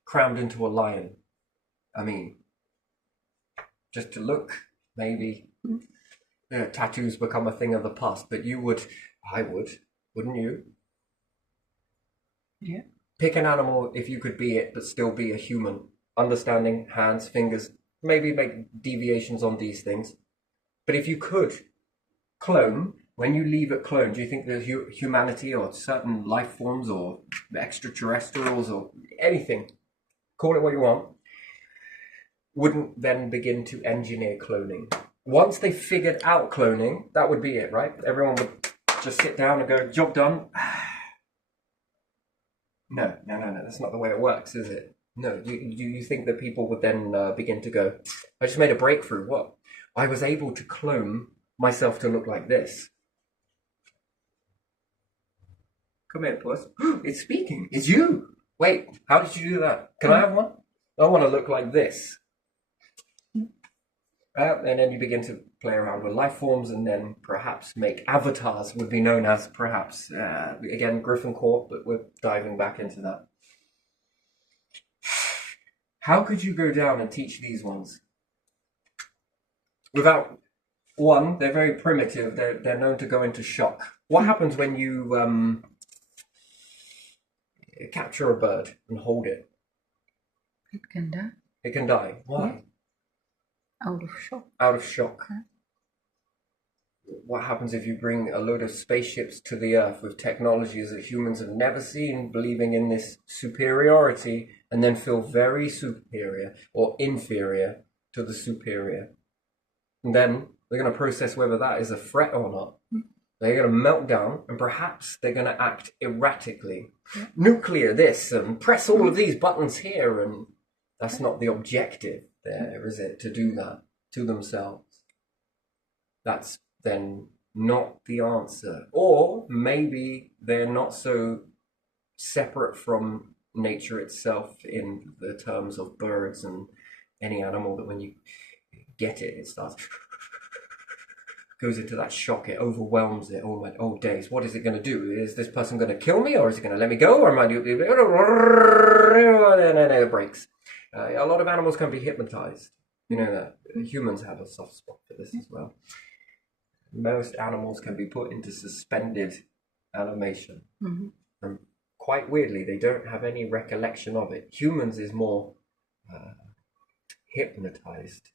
crammed into a lion? I mean, just to look, maybe. Tattoos become a thing of the past, but I would, wouldn't you? Yeah. Pick an animal if you could be it, but still be a human. Understanding hands, fingers, maybe make deviations on these things. But if you could clone, when you leave it cloned, do you think that humanity or certain life forms or extraterrestrials or anything, call it what you want, wouldn't then begin to engineer cloning? Once they figured out cloning, that would be it, right? Everyone would just sit down and go, job done. No, that's not the way it works, is it? No, you think that people would then begin to go, I just made a breakthrough. What? I was able to clone myself to look like this. Come here, puss. It's speaking. It's you. Wait, how did you do that? Can I have one? I want to look like this. And then you begin to play around with life forms and then perhaps make avatars, would be known as perhaps, again, Griffin Court, but we're diving back into that. How could you go down and teach these ones? Without, one, they're very primitive, they're known to go into shock. What happens when you capture a bird and hold it? It can die. It can die. Why? Yeah. Out of shock. Out of shock. Okay. What happens if you bring a load of spaceships to the Earth with technologies that humans have never seen, believing in this superiority, and then feel very superior or inferior to the superior? And then they're going to process whether that is a threat or not. They're going to melt down, and perhaps they're going to act erratically. Nuclear this, and press all of these buttons here, and that's not the objective there, is it? To do that to themselves. That's then not the answer. Or maybe they're not so separate from nature itself in the terms of birds and any animal that when you get it, it starts goes into that shock, it overwhelms it. Oh my, oh days, what is it going to do? Is this person going to kill me, or is it going to let me go, or am I doing and then it breaks. A lot of animals can be hypnotized. You know that humans have a soft spot for this as well. Most animals can be put into suspended animation. And quite weirdly, they don't have any recollection of it. Humans is more hypnotized.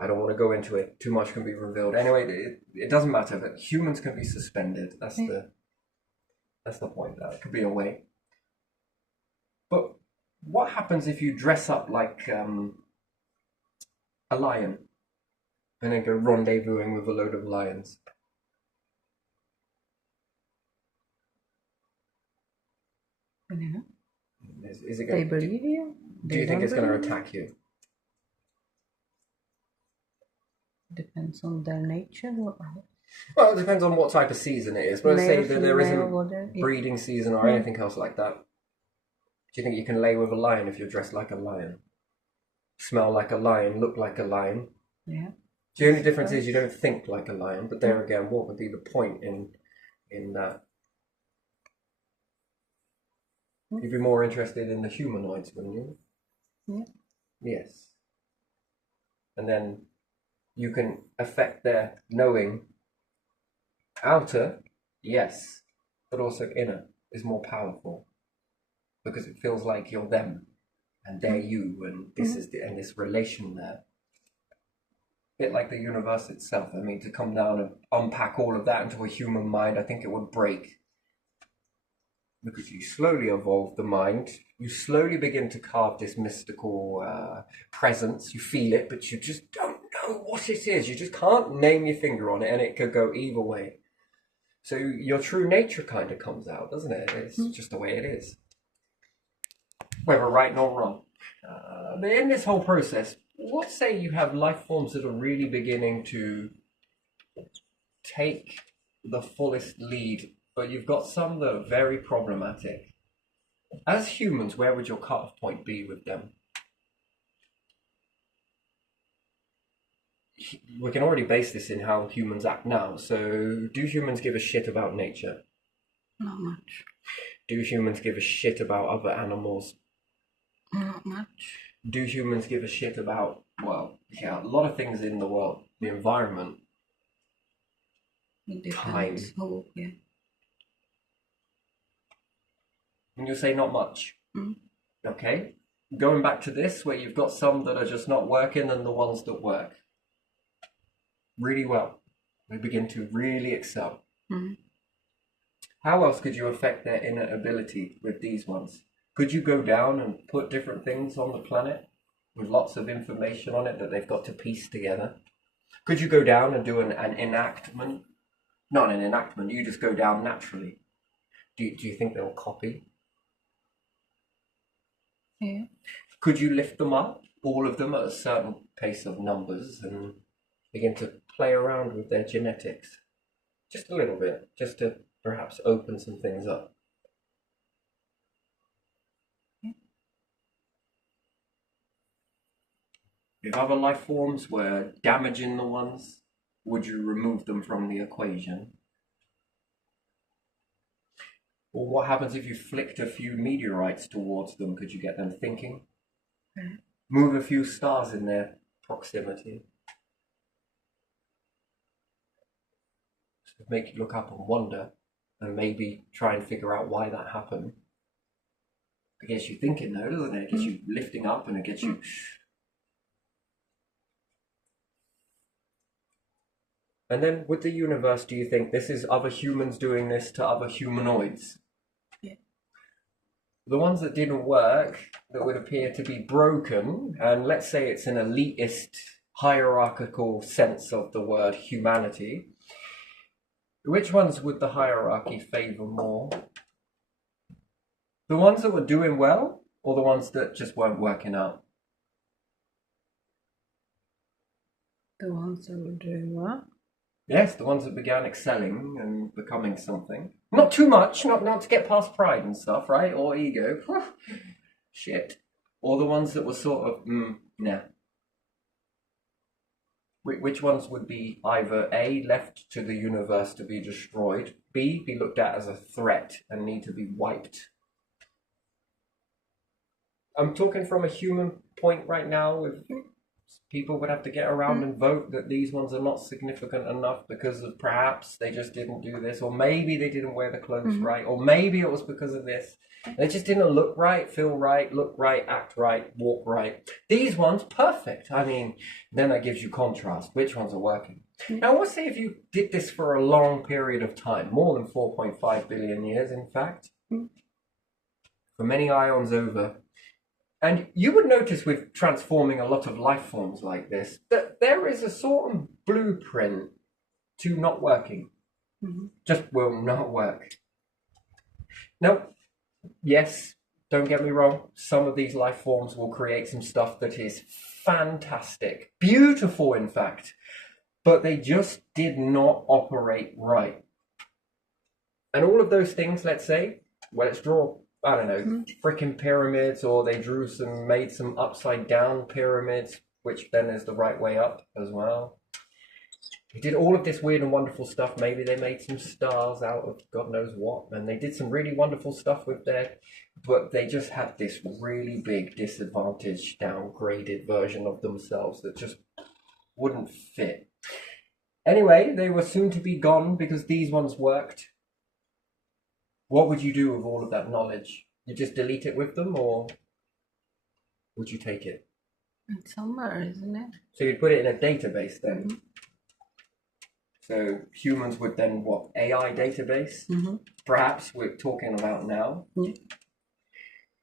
I don't want to go into it. Too much can be revealed. Anyway, it doesn't matter. But humans can be suspended. That's the point. That could be a way. But what happens if you dress up like a lion and then go rendezvousing with a load of lions? Yeah. Is it They believe you? Do you think it's going to attack you? Depends on their nature. Well, it depends on what type of season it is. But let's say that there isn't whatever, breeding season or anything else like that. Do you think you can lay with a lion if you're dressed like a lion? Smell like a lion, look like a lion? Yeah. The only difference is you don't think like a lion, but there again, what would be the point in that? You'd be more interested in the humanoids, wouldn't you? Yeah. Yes. And then you can affect their knowing. Outer, yes, but also inner is more powerful because it feels like you're them and they're you, and this is and this relation there. A bit like the universe itself. I mean, to come down and unpack all of that into a human mind, I think it would break. Because you slowly evolve the mind, you slowly begin to carve this mystical presence. You feel it, but you just don't know what it is. You just can't name your finger on it, and it could go either way. So your true nature kind of comes out, doesn't it? It's just the way it is. Whether right nor wrong. But in this whole process, let's say you have life forms that are really beginning to take the fullest lead, but you've got some that are very problematic. As humans, where would your cutoff point be with them? We can already base this in how humans act now. So, do humans give a shit about nature? Not much. Do humans give a shit about other animals? Not much. Do humans give a shit about, well, yeah, a lot of things in the world, the environment, time? Oh, yeah. And you'll say not much. Okay. Going back to this, where you've got some that are just not working and the ones that work really well. They begin to really excel. How else could you affect their inner ability with these ones? Could you go down and put different things on the planet with lots of information on it that they've got to piece together? Could you go down and do an enactment? Not an enactment, you just go down naturally. Do you think they'll copy? Yeah. Could you lift them up, all of them, at a certain pace of numbers and begin to play around with their genetics? Just a little bit, just to perhaps open some things up. If other life forms were damaging the ones, would you remove them from the equation? Or what happens if you flicked a few meteorites towards them? Could you get them thinking? Move a few stars in their proximity. So make you look up and wonder, and maybe try and figure out why that happened. It gets you thinking though, doesn't it? It gets you lifting up, and it gets you... And then with the universe, do you think this is other humans doing this to other humanoids? Yeah. The ones that didn't work, that would appear to be broken, and let's say it's an elitist, hierarchical sense of the word humanity, Which ones would the hierarchy favor more? The ones that were doing well, or the ones that just weren't working out? The ones that were doing well. Yes, the ones that began excelling and becoming something. Not too much, not to get past pride and stuff, right? Or ego. Shit. Or the ones that were sort of, nah. Which ones would be either A, left to the universe to be destroyed, B, be looked at as a threat and need to be wiped? I'm talking from a human point right now. If people would have to get around and vote that these ones are not significant enough because of perhaps they just didn't do this, or maybe they didn't wear the clothes right, or maybe it was because of this. They just didn't look right, feel right, look right, act right, walk right. These ones, perfect. I mean, then that gives you contrast. Which ones are working? Now, let's say if you did this for a long period of time, more than 4.5 billion years, in fact, for many ions over. And you would notice with transforming a lot of life forms like this, that there is a sort of blueprint to not working. Just will not work. Now, yes, don't get me wrong, some of these life forms will create some stuff that is fantastic, beautiful in fact, but they just did not operate right. And all of those things, let's say, well, let's draw, I don't know, freaking pyramids, or they made some upside down pyramids, which then is the right way up as well. They did all of this weird and wonderful stuff. Maybe they made some stars out of God knows what, and they did some really wonderful stuff with but they just had this really big disadvantaged, downgraded version of themselves that just wouldn't fit. Anyway, they were soon to be gone because these ones worked. What would you do with all of that knowledge? You just delete it with them, or would you take it? It's somewhere, isn't it? So you'd put it in a database then? So humans would then, what, AI database? Perhaps we're talking about now.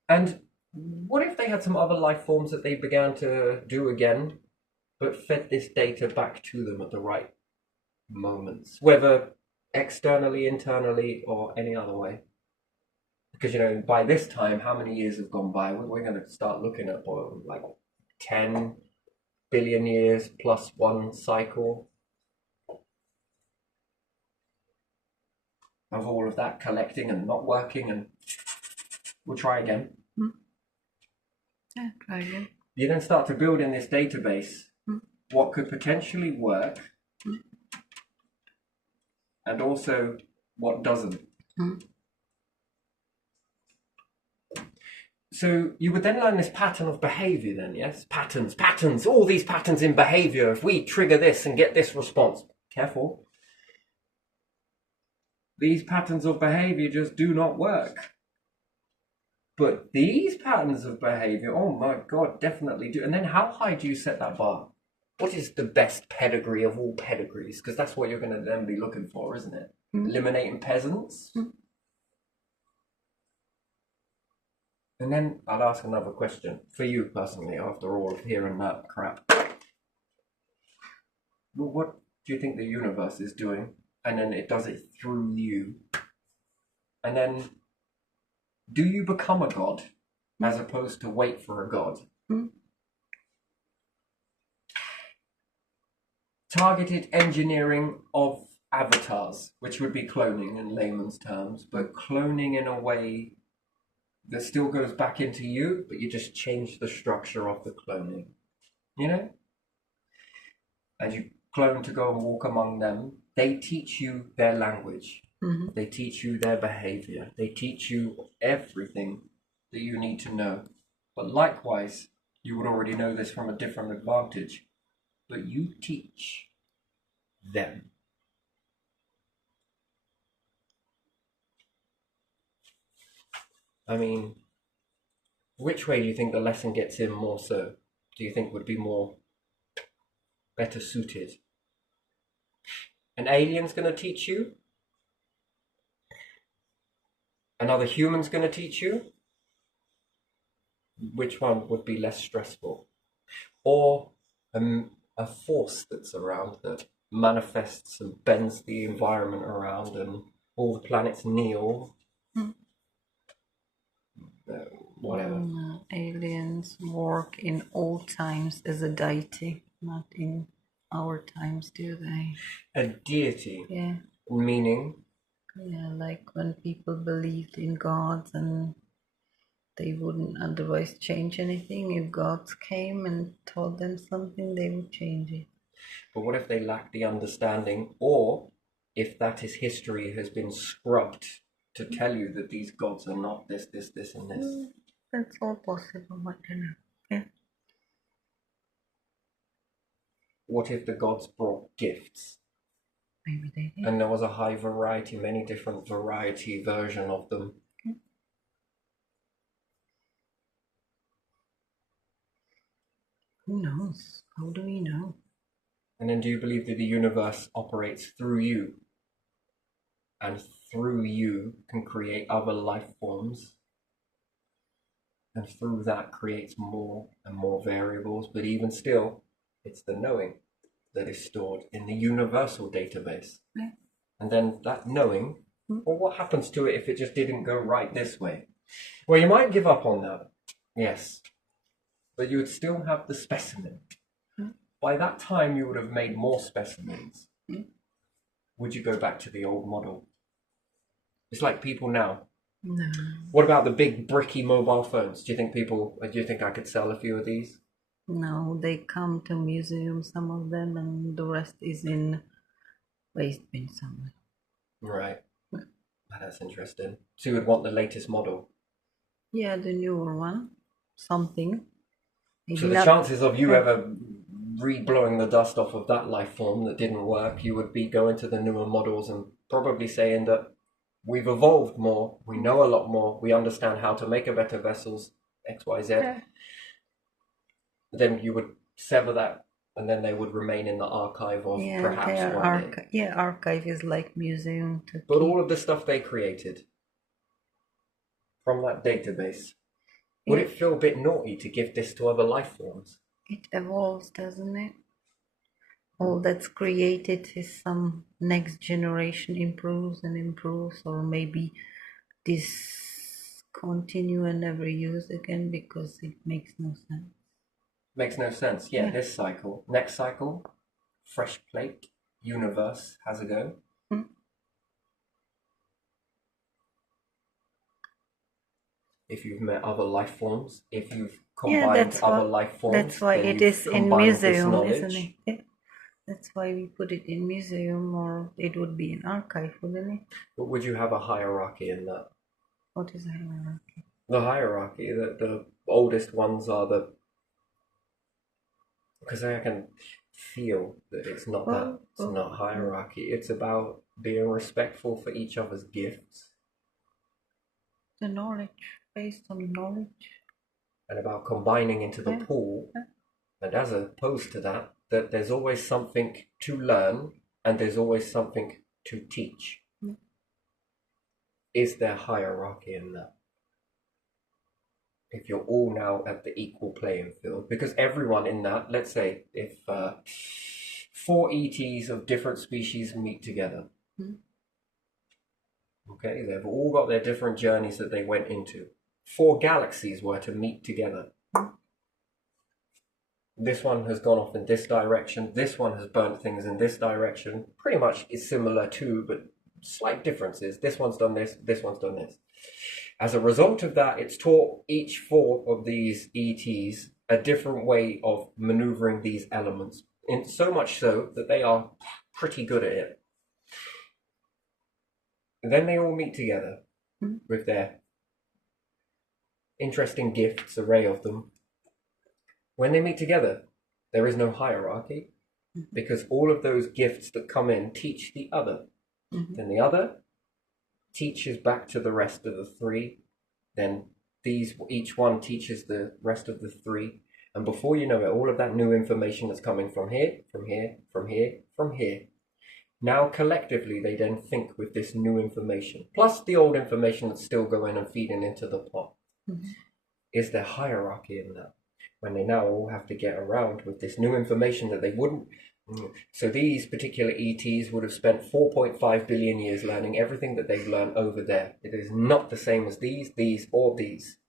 And what if they had some other life forms that they began to do again, but fed this data back to them at the right moments, whether externally, internally, or any other way? Because, by this time, how many years have gone by? We're going to start looking at like 10 billion years plus one cycle of all of that collecting and not working, and we'll try again. Yeah, try again. You then start to build in this database what could potentially work and also what doesn't. So you would then learn this pattern of behavior then, yes? Patterns, all these patterns in behavior. If we trigger this and get this response, careful. These patterns of behavior just do not work. But these patterns of behavior, oh my God, definitely do. And then how high do you set that bar? What is the best pedigree of all pedigrees? Because that's what you're going to then be looking for, isn't it? Eliminating peasants. And then I'll ask another question for you personally after all of hearing that crap. Well, what do you think the universe is doing? And then it does it through you. And then do you become a god as opposed to wait for a god? Targeted engineering of avatars, which would be cloning in layman's terms, but cloning in a way that still goes back into you, but you just change the structure of the cloning, And you clone to go and walk among them. They teach you their language. They teach you their behavior. They teach you everything that you need to know. But likewise, you would already know this from a different advantage. But you teach them. I mean, which way do you think the lesson gets in more so? Do you think would be better suited? An alien's going to teach you? Another human's going to teach you? Which one would be less stressful? Or a force that's around that manifests and bends the environment around, and all the planets kneel. Whatever. Aliens work in all times as a deity, not in our times, do they? A deity. Yeah. Meaning? Yeah, like when people believed in gods and they wouldn't otherwise change anything. If gods came and told them something, they would change it. But what if they lack the understanding, or if that is history has been scrubbed to tell you that these gods are not this, and this? That's all possible, but yeah. What if the gods brought gifts? Maybe they did. And there was a high variety, many different variety version of them. Who knows? How do we know? And then do you believe that the universe operates through you? And through you can create other life forms? And through that creates more and more variables, but even still, it's the knowing that is stored in the universal database. Yeah. And then that knowing, well, what happens to it if it just didn't go right this way? Well, you might give up on that, yes, but you would still have the specimen. By that time, you would have made more specimens. Would you go back to the old model? It's like people now. No. What about the big bricky mobile phones? Do you think I could sell a few of these? No, they come to museums, some of them, and the rest is in waste bin somewhere. Right. That's interesting. So you would want the latest model? Yeah, the newer one. Something. Maybe so the chances of you ever re-blowing the dust off of that life form that didn't work, you would be going to the newer models and probably saying that we've evolved more, we know a lot more, we understand how to make a better vessels, X, Y, Z. Yeah. Then you would sever that, and then they would remain in the archive of perhaps one day. Archive is like museum. But all of the stuff they created from that database, would it feel a bit naughty to give this to other life forms? It evolves, doesn't it? All that's created is some next generation improves and improves, or maybe this continue and never use again because it makes no sense. Makes no sense. Yeah, this cycle. Next cycle, fresh plate, universe has a go. If you've met other life forms, if you've combined other life forms, that's why it is in museum, isn't it? Yeah. That's why we put it in museum, or it would be in archive, wouldn't it? But would you have a hierarchy in that? What is a hierarchy? The hierarchy, that the oldest ones are the... Because I can feel that it's not it's not hierarchy. It's about being respectful for each other's gifts. The knowledge, based on knowledge. And about combining into the pool. And as opposed to that there's always something to learn and there's always something to teach. Is there hierarchy in that? If you're all now at the equal playing field, because everyone in that, let's say if 4 ETs of different species meet together, okay, they've all got their different journeys that they went into. 4 galaxies were to meet together. This one has gone off in this direction, this one has burnt things in this direction, pretty much is similar too, but slight differences. This one's done this one's done this. As a result of that, it's taught each 4 of these ETs a different way of maneuvering these elements, and so much so that they are pretty good at it. And then they all meet together with their interesting gifts, array of them. When they meet together, there is no hierarchy, because all of those gifts that come in teach the other. Then the other teaches back to the rest of the 3, then each one teaches the rest of the 3, and before you know it, all of that new information that's coming from here, from here, from here, from here, now collectively they then think with this new information, plus the old information that's still going and feeding into the pot. Is there hierarchy in that? And they now all have to get around with this new information that they wouldn't. So these particular ETs would have spent 4.5 billion years learning everything that they've learned over there. It is not the same as these, or these.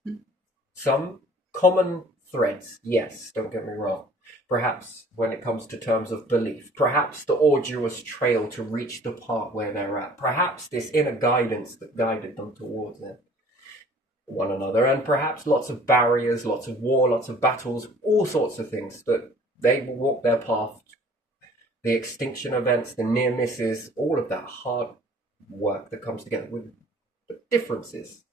Some common threads, yes, don't get me wrong. Perhaps when it comes to terms of belief, perhaps the arduous trail to reach the part where they're at, perhaps this inner guidance that guided them towards it. One another, and perhaps lots of barriers, lots of war, lots of battles, all sorts of things that they will walk their path. The extinction events, the near misses, all of that hard work that comes together with differences.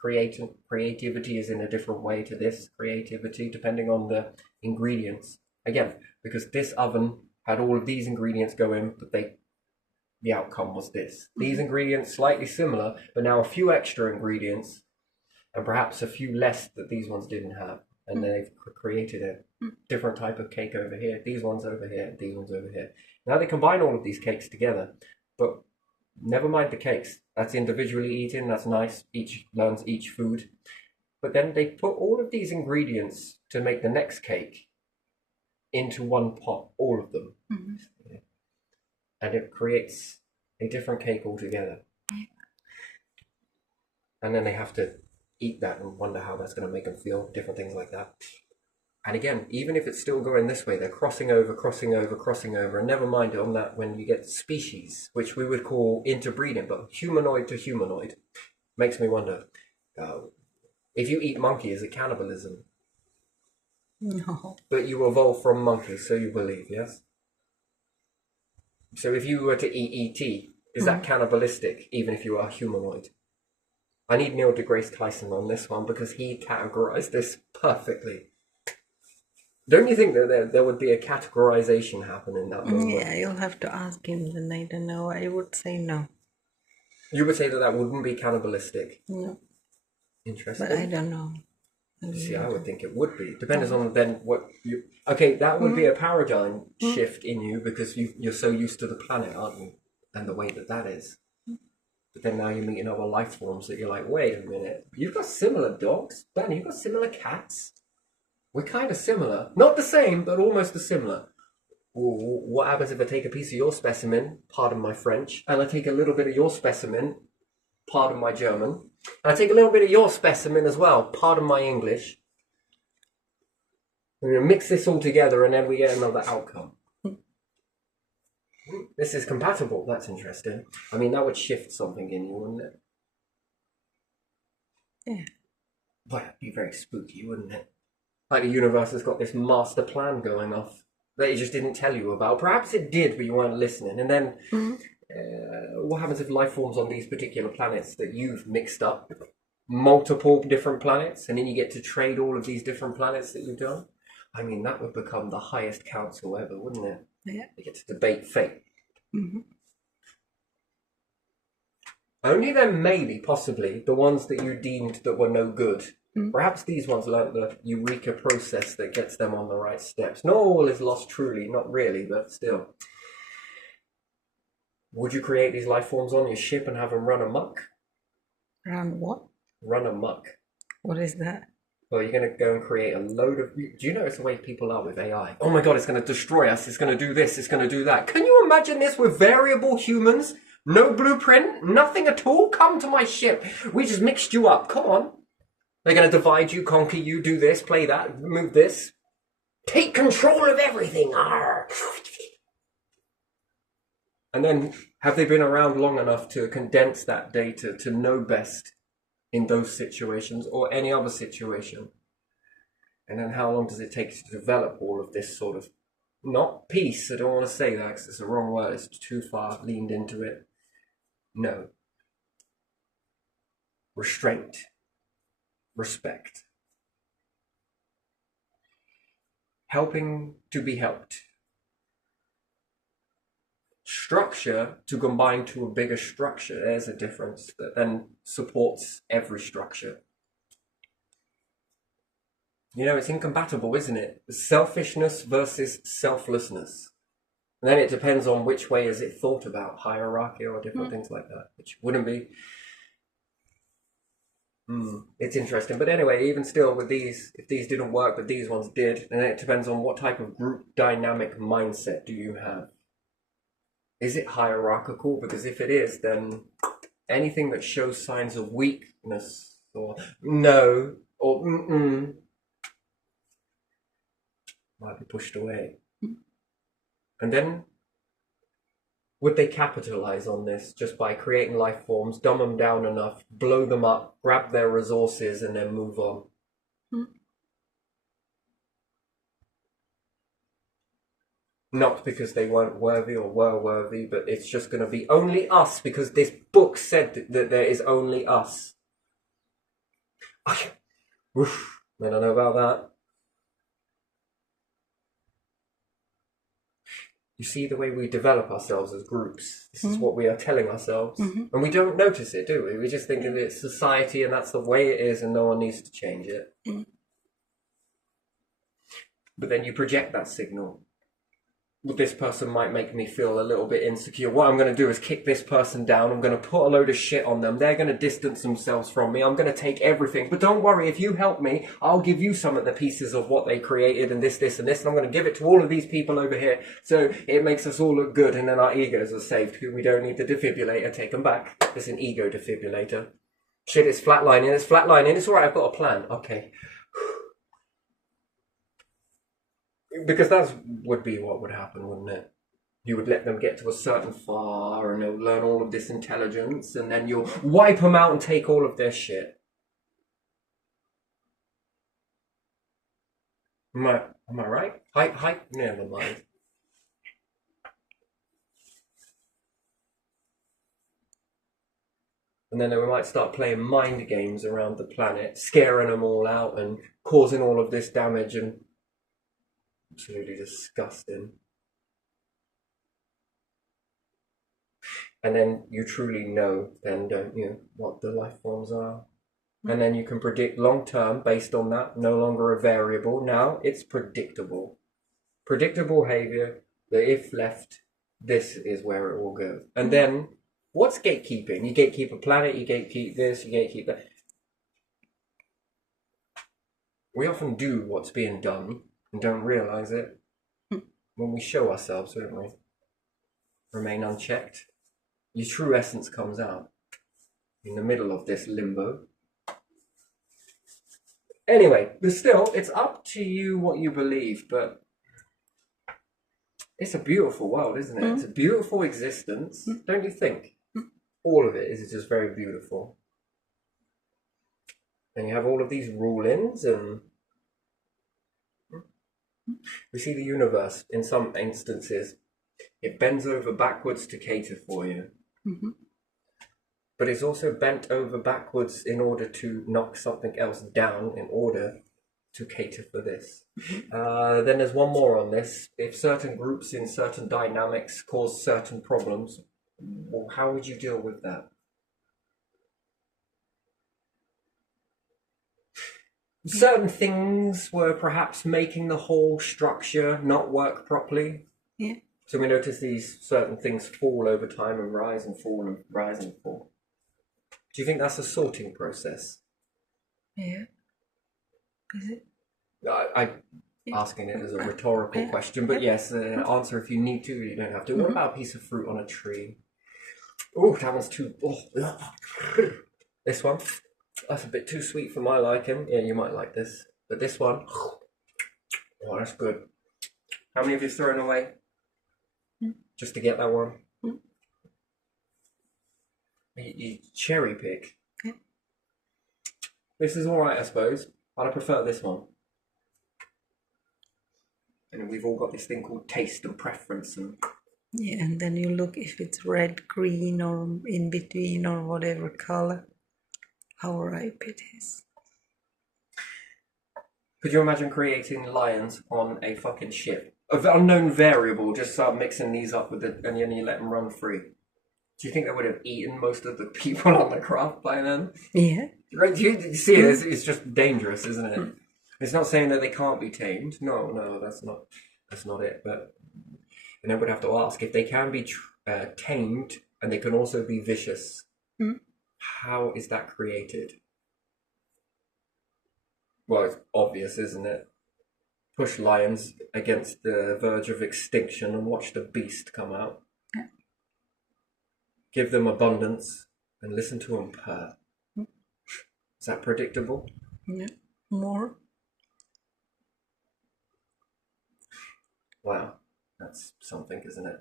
Creativity is in a different way to this creativity, depending on the ingredients. Again, because this oven had all of these ingredients go in, but the outcome was this. These ingredients slightly similar, but now a few extra ingredients, and perhaps a few less that these ones didn't have. And they've created a different type of cake over here. These ones over here, these ones over here. Now they combine all of these cakes together, but never mind the cakes. That's individually eaten, that's nice. Each learns each food. But then they put all of these ingredients to make the next cake into one pot, all of them. And it creates a different cake altogether. And then they have to eat that and wonder how that's going to make them feel, different things like that. And again, even if it's still going this way, they're crossing over, and never mind on that when you get species, which we would call interbreeding, but humanoid to humanoid. Makes me wonder, if you eat monkey, is it cannibalism? No. But you evolved from monkeys, so you believe, yes? So if you were to eat ET, is that cannibalistic, even if you are humanoid? I need Neil deGrasse Tyson on this one because he categorized this perfectly. Don't you think that there would be a categorization happen in that moment? Yeah, you'll have to ask him, then I don't know. I would say no. You would say that wouldn't be cannibalistic? No. Interesting. But I don't know. See, I would think it would be. Depends on then what you... Okay, that would be a paradigm shift in you because you're so used to the planet, aren't you? And the way that is. But then now you're meeting other life forms that you're like, wait a minute, you've got similar dogs? Dan, you've got similar cats? We're kind of similar. Not the same, but almost the similar. Ooh, what happens if I take a piece of your specimen, pardon my French, and I take a little bit of your specimen, pardon my German, and I take a little bit of your specimen as well, pardon my English. We're going to mix this all together and then we get another outcome. This is compatible. That's interesting. I mean, that would shift something in you, wouldn't it? Yeah. But it'd be very spooky, wouldn't it? Like the universe has got this master plan going off that it just didn't tell you about. Perhaps it did, but you weren't listening. And then what happens if life forms on these particular planets that you've mixed up? Multiple different planets, and then you get to trade all of these different planets that you've done? I mean, that would become the highest council ever, wouldn't it? Yeah. You get to debate fate. Only then, maybe, possibly, the ones that you deemed that were no good. Perhaps these ones learnt the eureka process that gets them on the right steps. Not all is lost truly, not really, but still. Would you create these life forms on your ship and have them run amok? Run what? Run amok. What is that? Well, you're going to go and create a load of... Do you notice the way people are with AI? Oh my god, it's going to destroy us, it's going to do this, it's going to do that. Can you imagine this with variable humans? No blueprint, nothing at all? Come to my ship. We just mixed you up, come on. They're going to divide you, conquer you, do this, play that, move this. Take control of everything. Arr. And then, have they been around long enough to condense that data to know best in those situations or any other situation? And then how long does it take to develop all of this sort of, not peace, I don't want to say that because it's the wrong word, it's too far leaned into it. No. Restraint. Respect. Helping to be helped. Structure to combine to a bigger structure. There's a difference that then supports every structure. You know, it's incompatible, isn't it? Selfishness versus selflessness. And then it depends on which way is it thought about, hierarchy or different things like that, which wouldn't be. It's interesting. But anyway, even still, with these, if these didn't work, but these ones did, then it depends on what type of group dynamic mindset do you have. Is it hierarchical? Because if it is, then anything that shows signs of weakness or no or might be pushed away. And then would they capitalize on this just by creating life forms, dumb them down enough, blow them up, grab their resources, and then move on? Not because they weren't worthy or were worthy, but it's just going to be only us because this book said that there is only us. Oof, I don't know about that. You see the way we develop ourselves as groups. This is what we are telling ourselves. And we don't notice it, do we? We just think that it's society and that's the way it is and no one needs to change it. But then you project that signal. This person might make me feel a little bit insecure. What I'm going to do is kick this person down. I'm going to put a load of shit on them. They're going to distance themselves from me. I'm going to take everything. But don't worry, if you help me, I'll give you some of the pieces of what they created and this, and this. And I'm going to give it to all of these people over here. So it makes us all look good and then our egos are saved. We don't need the defibrillator. Take them back. It's an ego defibrillator. Shit, it's flatlining. It's flatlining. It's all right. I've got a plan. Okay. Because that would be what would happen, wouldn't it? You would let them get to a certain far and they'll learn all of this intelligence and then you'll wipe them out and take all of their shit. Am I right? Hype? Never mind. And then we might start playing mind games around the planet, scaring them all out and causing all of this damage and absolutely disgusting. And then you truly know then, don't you, what the life forms are. And then you can predict long term based on that, no longer a variable. Now it's predictable. Predictable behavior that if left, this is where it will go. And then what's gatekeeping? You gatekeep a planet, you gatekeep this, you gatekeep that. We often do what's being done and don't realize it when we show ourselves, don't we? Remain unchecked. Your true essence comes out in the middle of this limbo. Anyway, but still, it's up to you what you believe, but it's a beautiful world, isn't it? It's a beautiful existence, don't you think? All of it is just very beautiful. And you have all of these rule-ins and we see the universe, in some instances, it bends over backwards to cater for you. But it's also bent over backwards in order to knock something else down in order to cater for this. Then there's one more on this. If certain groups in certain dynamics cause certain problems, well, how would you deal with that? Certain things were perhaps making the whole structure not work properly. Yeah. So we notice these certain things fall over time and rise and fall and rise and fall. Do you think that's a sorting process? Yeah. Is it? I'm asking it as a rhetorical question, but yes, answer if you need to. You don't have to. What about a piece of fruit on a tree? Oh, that one's too... Oh. This one? That's a bit too sweet for my liking. Yeah, you might like this. But this one... Oh, that's good. How many have you thrown away? Just to get that one? You cherry pick. Yeah. This is alright, I suppose. But I prefer this one. And we've all got this thing called taste and preference. And yeah, and then you look if it's red, green, or in between, or whatever color, how ripe it is. Could you imagine creating lions on a fucking ship? An unknown variable, just start mixing these up with it, and then you let them run free. Do you think they would have eaten most of the people on the craft by then? Yeah. Right? Do you see it? It's just dangerous, isn't it? It's not saying that they can't be tamed. No, that's not it. But and then we'd have to ask if they can be tamed and they can also be vicious. How is that created? Well, it's obvious, isn't it? Push lions against the verge of extinction and watch the beast come out. Yeah. Give them abundance and listen to them purr. Is that predictable? Yeah. More. Wow, that's something, isn't it?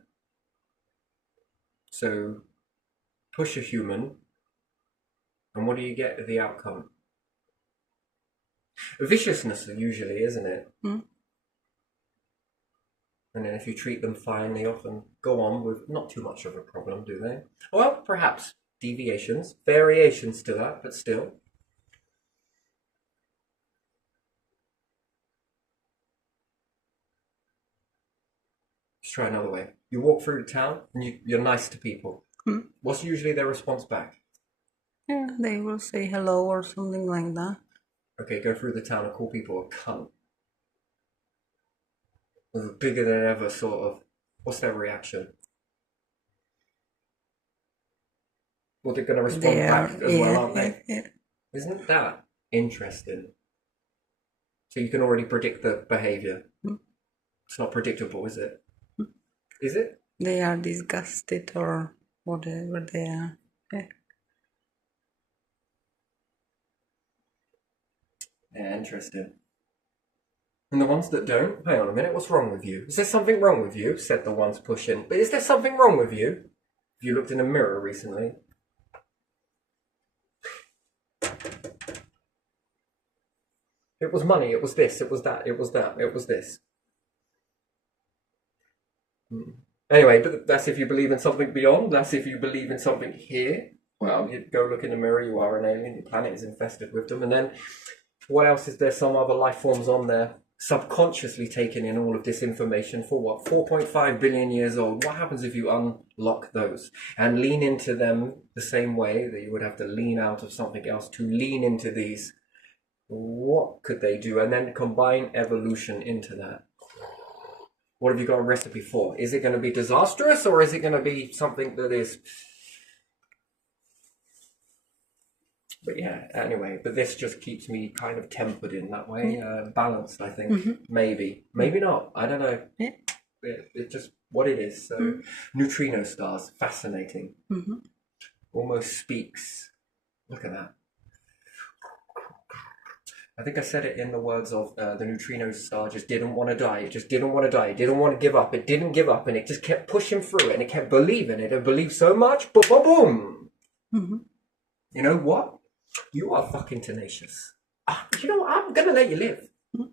So, push a human, and what do you get at the outcome? Viciousness, usually, isn't it? Mm. And then if you treat them fine, they often go on with not too much of a problem, do they? Well, perhaps deviations, variations to that, but still. Let's try another way. You walk through the town and you're nice to people. Mm. What's usually their response back? Yeah, they will say hello or something like that. Okay, go through the town and call people a cunt. With a bigger than ever sort of. What's their reaction? Well, they're going to respond back as well, aren't they? Yeah. Isn't that interesting? So you can already predict the behavior. Mm. It's not predictable, is it? Mm. Is it? They are disgusted or whatever they are. Yeah. Yeah, interesting. And the ones that don't, hang on a minute, what's wrong with you? Is there something wrong with you? Said the ones pushing. But is there something wrong with you? Have you looked in a mirror recently? It was money, it was this, it was that, it was that, it was this. Anyway, but that's if you believe in something beyond. That's if you believe in something here. Well, you go look in the mirror, you are an alien, your planet is infested with them. And then what else is there? Some other life forms on there, subconsciously taking in all of this information for what? 4.5 billion years old. What happens if you unlock those and lean into them the same way that you would have to lean out of something else to lean into these? What could they do? And then combine evolution into that. What have you got a recipe for? Is it going to be disastrous or is it going to be something that is... But yeah, anyway, but this just keeps me kind of tempered in that way, balanced, I think. Mm-hmm. Maybe not. I don't know. Yeah. It's just what it is. So neutrino stars, fascinating. Mm-hmm. Almost speaks. Look at that. I think I said it in the words of the neutrino star just didn't want to die. It just didn't want to die. It didn't want to give up. It didn't give up, and it just kept pushing through it, and it kept believing it. It believed so much, boom, boom, boom. Mm-hmm. You know what? You are fucking tenacious. You know what? I'm gonna let you live. Mm-hmm.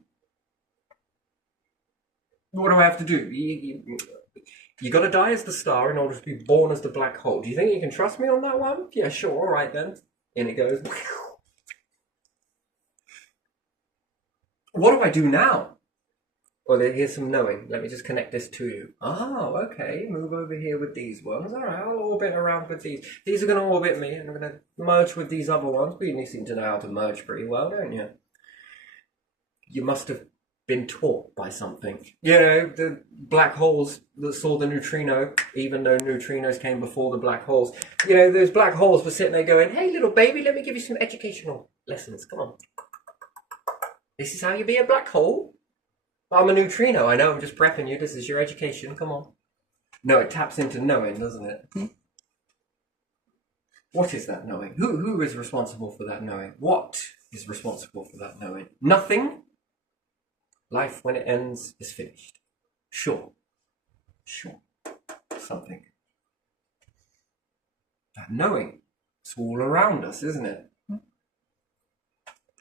What do I have to do? You got to die as the star in order to be born as the black hole. Do you think you can trust me on that one? Yeah, sure. All right then. In it goes. What do I do now? Well, here's some knowing. Let me just connect this to you. Oh, okay. Move over here with these ones. All right, I'll orbit around with these. These are going to orbit me, and I'm going to merge with these other ones. But you seem to know how to merge pretty well, don't you? You must have been taught by something. You know, the black holes that saw the neutrino, even though neutrinos came before the black holes. You know, those black holes were sitting there going, hey, little baby, let me give you some educational lessons. Come on. This is how you be a black hole? I'm a neutrino, I know, I'm just prepping you. This is your education, come on. No, it taps into knowing, doesn't it? Hmm? What is that knowing? Who is responsible for that knowing? What is responsible for that knowing? Nothing. Life, when it ends, is finished. Sure. Something. That knowing. It's all around us, isn't it?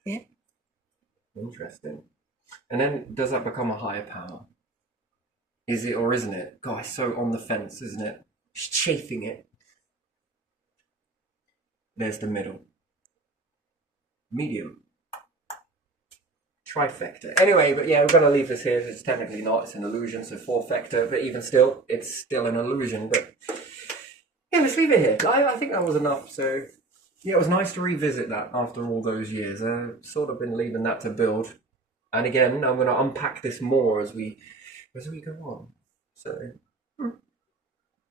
Yeah. Interesting. And then does that become a higher power? Is it or isn't it? God, it's so on the fence, isn't it? Just chafing it. There's the middle. Medium. Trifecta. Anyway, but yeah, we're going to leave this here. It's technically not. It's an illusion, so four-factor. But even still, it's still an illusion. But yeah, let's leave it here. I think that was enough. So yeah, it was nice to revisit that after all those years. I've sort of been leaving that to build. And again, I'm going to unpack this more as we go on. So